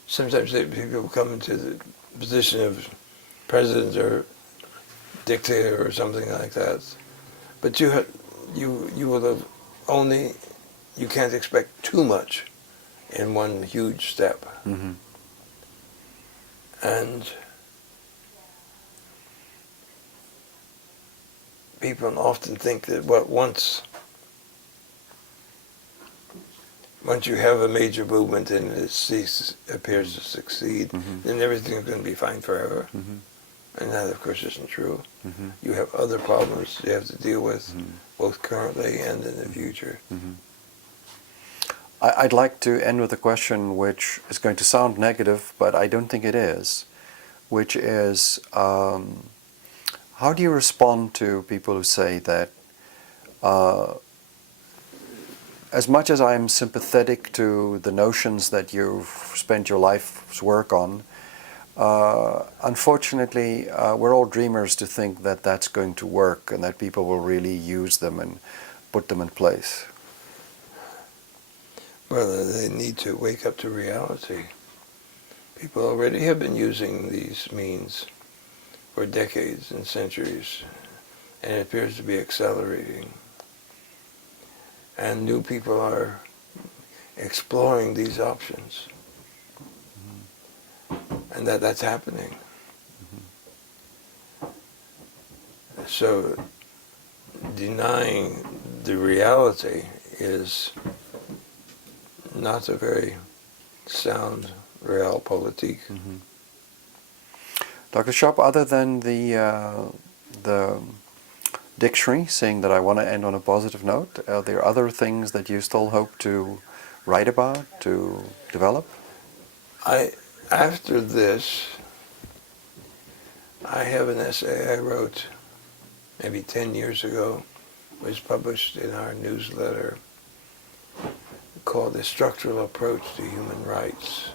sometimes people come into the position of president or dictator or something like that. But you will have only, you can't expect too much in one huge step. And people often think that once you have a major movement and it appears to succeed, then everything's going to be fine forever. And that, of course, isn't true. You have other problems you have to deal with, both currently and in the future. I'd like to end with a question which is going to sound negative, but I don't think it is, which is, how do you respond to people who say that, as much as I'm sympathetic to the notions that you've spent your life's work on, Unfortunately, we're all dreamers to think that that's going to work and that people will really use them and put them in place. Well, they need to wake up to reality. People already have been using these means for decades and centuries, and it appears to be accelerating. And new people are exploring these options, and that's happening. So denying the reality is not a very sound realpolitik. Dr. Sharp, other than the dictionary saying that I want to end on a positive note, are there other things that you still hope to write about, to develop? After this, I have an essay I wrote maybe 10 years ago, was published in our newsletter, called The Structural Approach to Human Rights.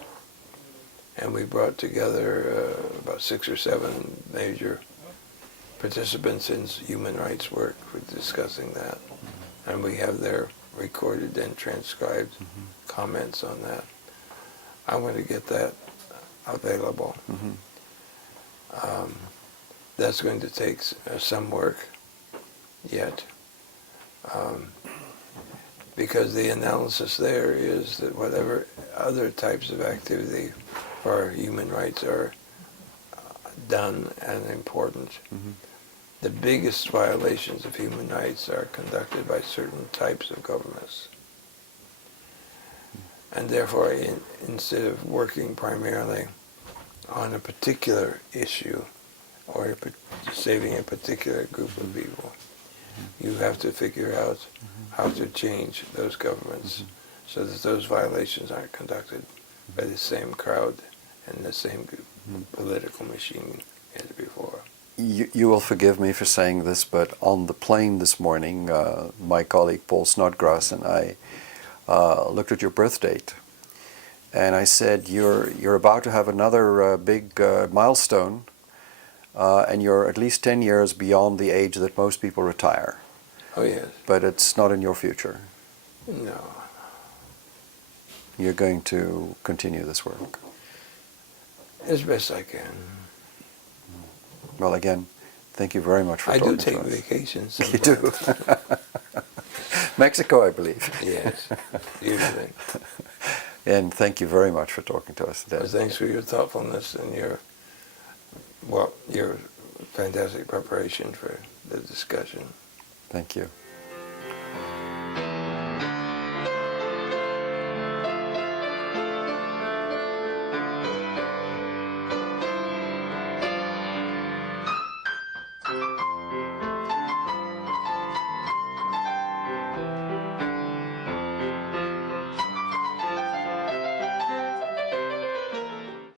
And we brought together about 6 or 7 major participants in human rights work for discussing that. And we have their recorded and transcribed comments on that. I want to get that available. That's going to take some work yet. Because the analysis there is that whatever other types of activity for human rights are done and important, the biggest violations of human rights are conducted by certain types of governments. And therefore, instead of working primarily on a particular issue or saving a particular group of people, you have to figure out how to change those governments so that those violations aren't conducted by the same crowd and the same political machine as before. You will forgive me for saying this, but on the plane this morning, my colleague Paul Snodgrass and I looked at your birth date, and I said, you're about to have another big milestone, and you're at least 10 years beyond the age that most people retire. Oh, yes. But it's not in your future. No. You're going to continue this work. As best I can. Well, again, thank you very much for I talking do take to us. vacations. You do. Mexico, I believe. Yes, usually. And thank you very much for talking to us today. Well, thanks for your thoughtfulness and your fantastic preparation for the discussion. Thank you.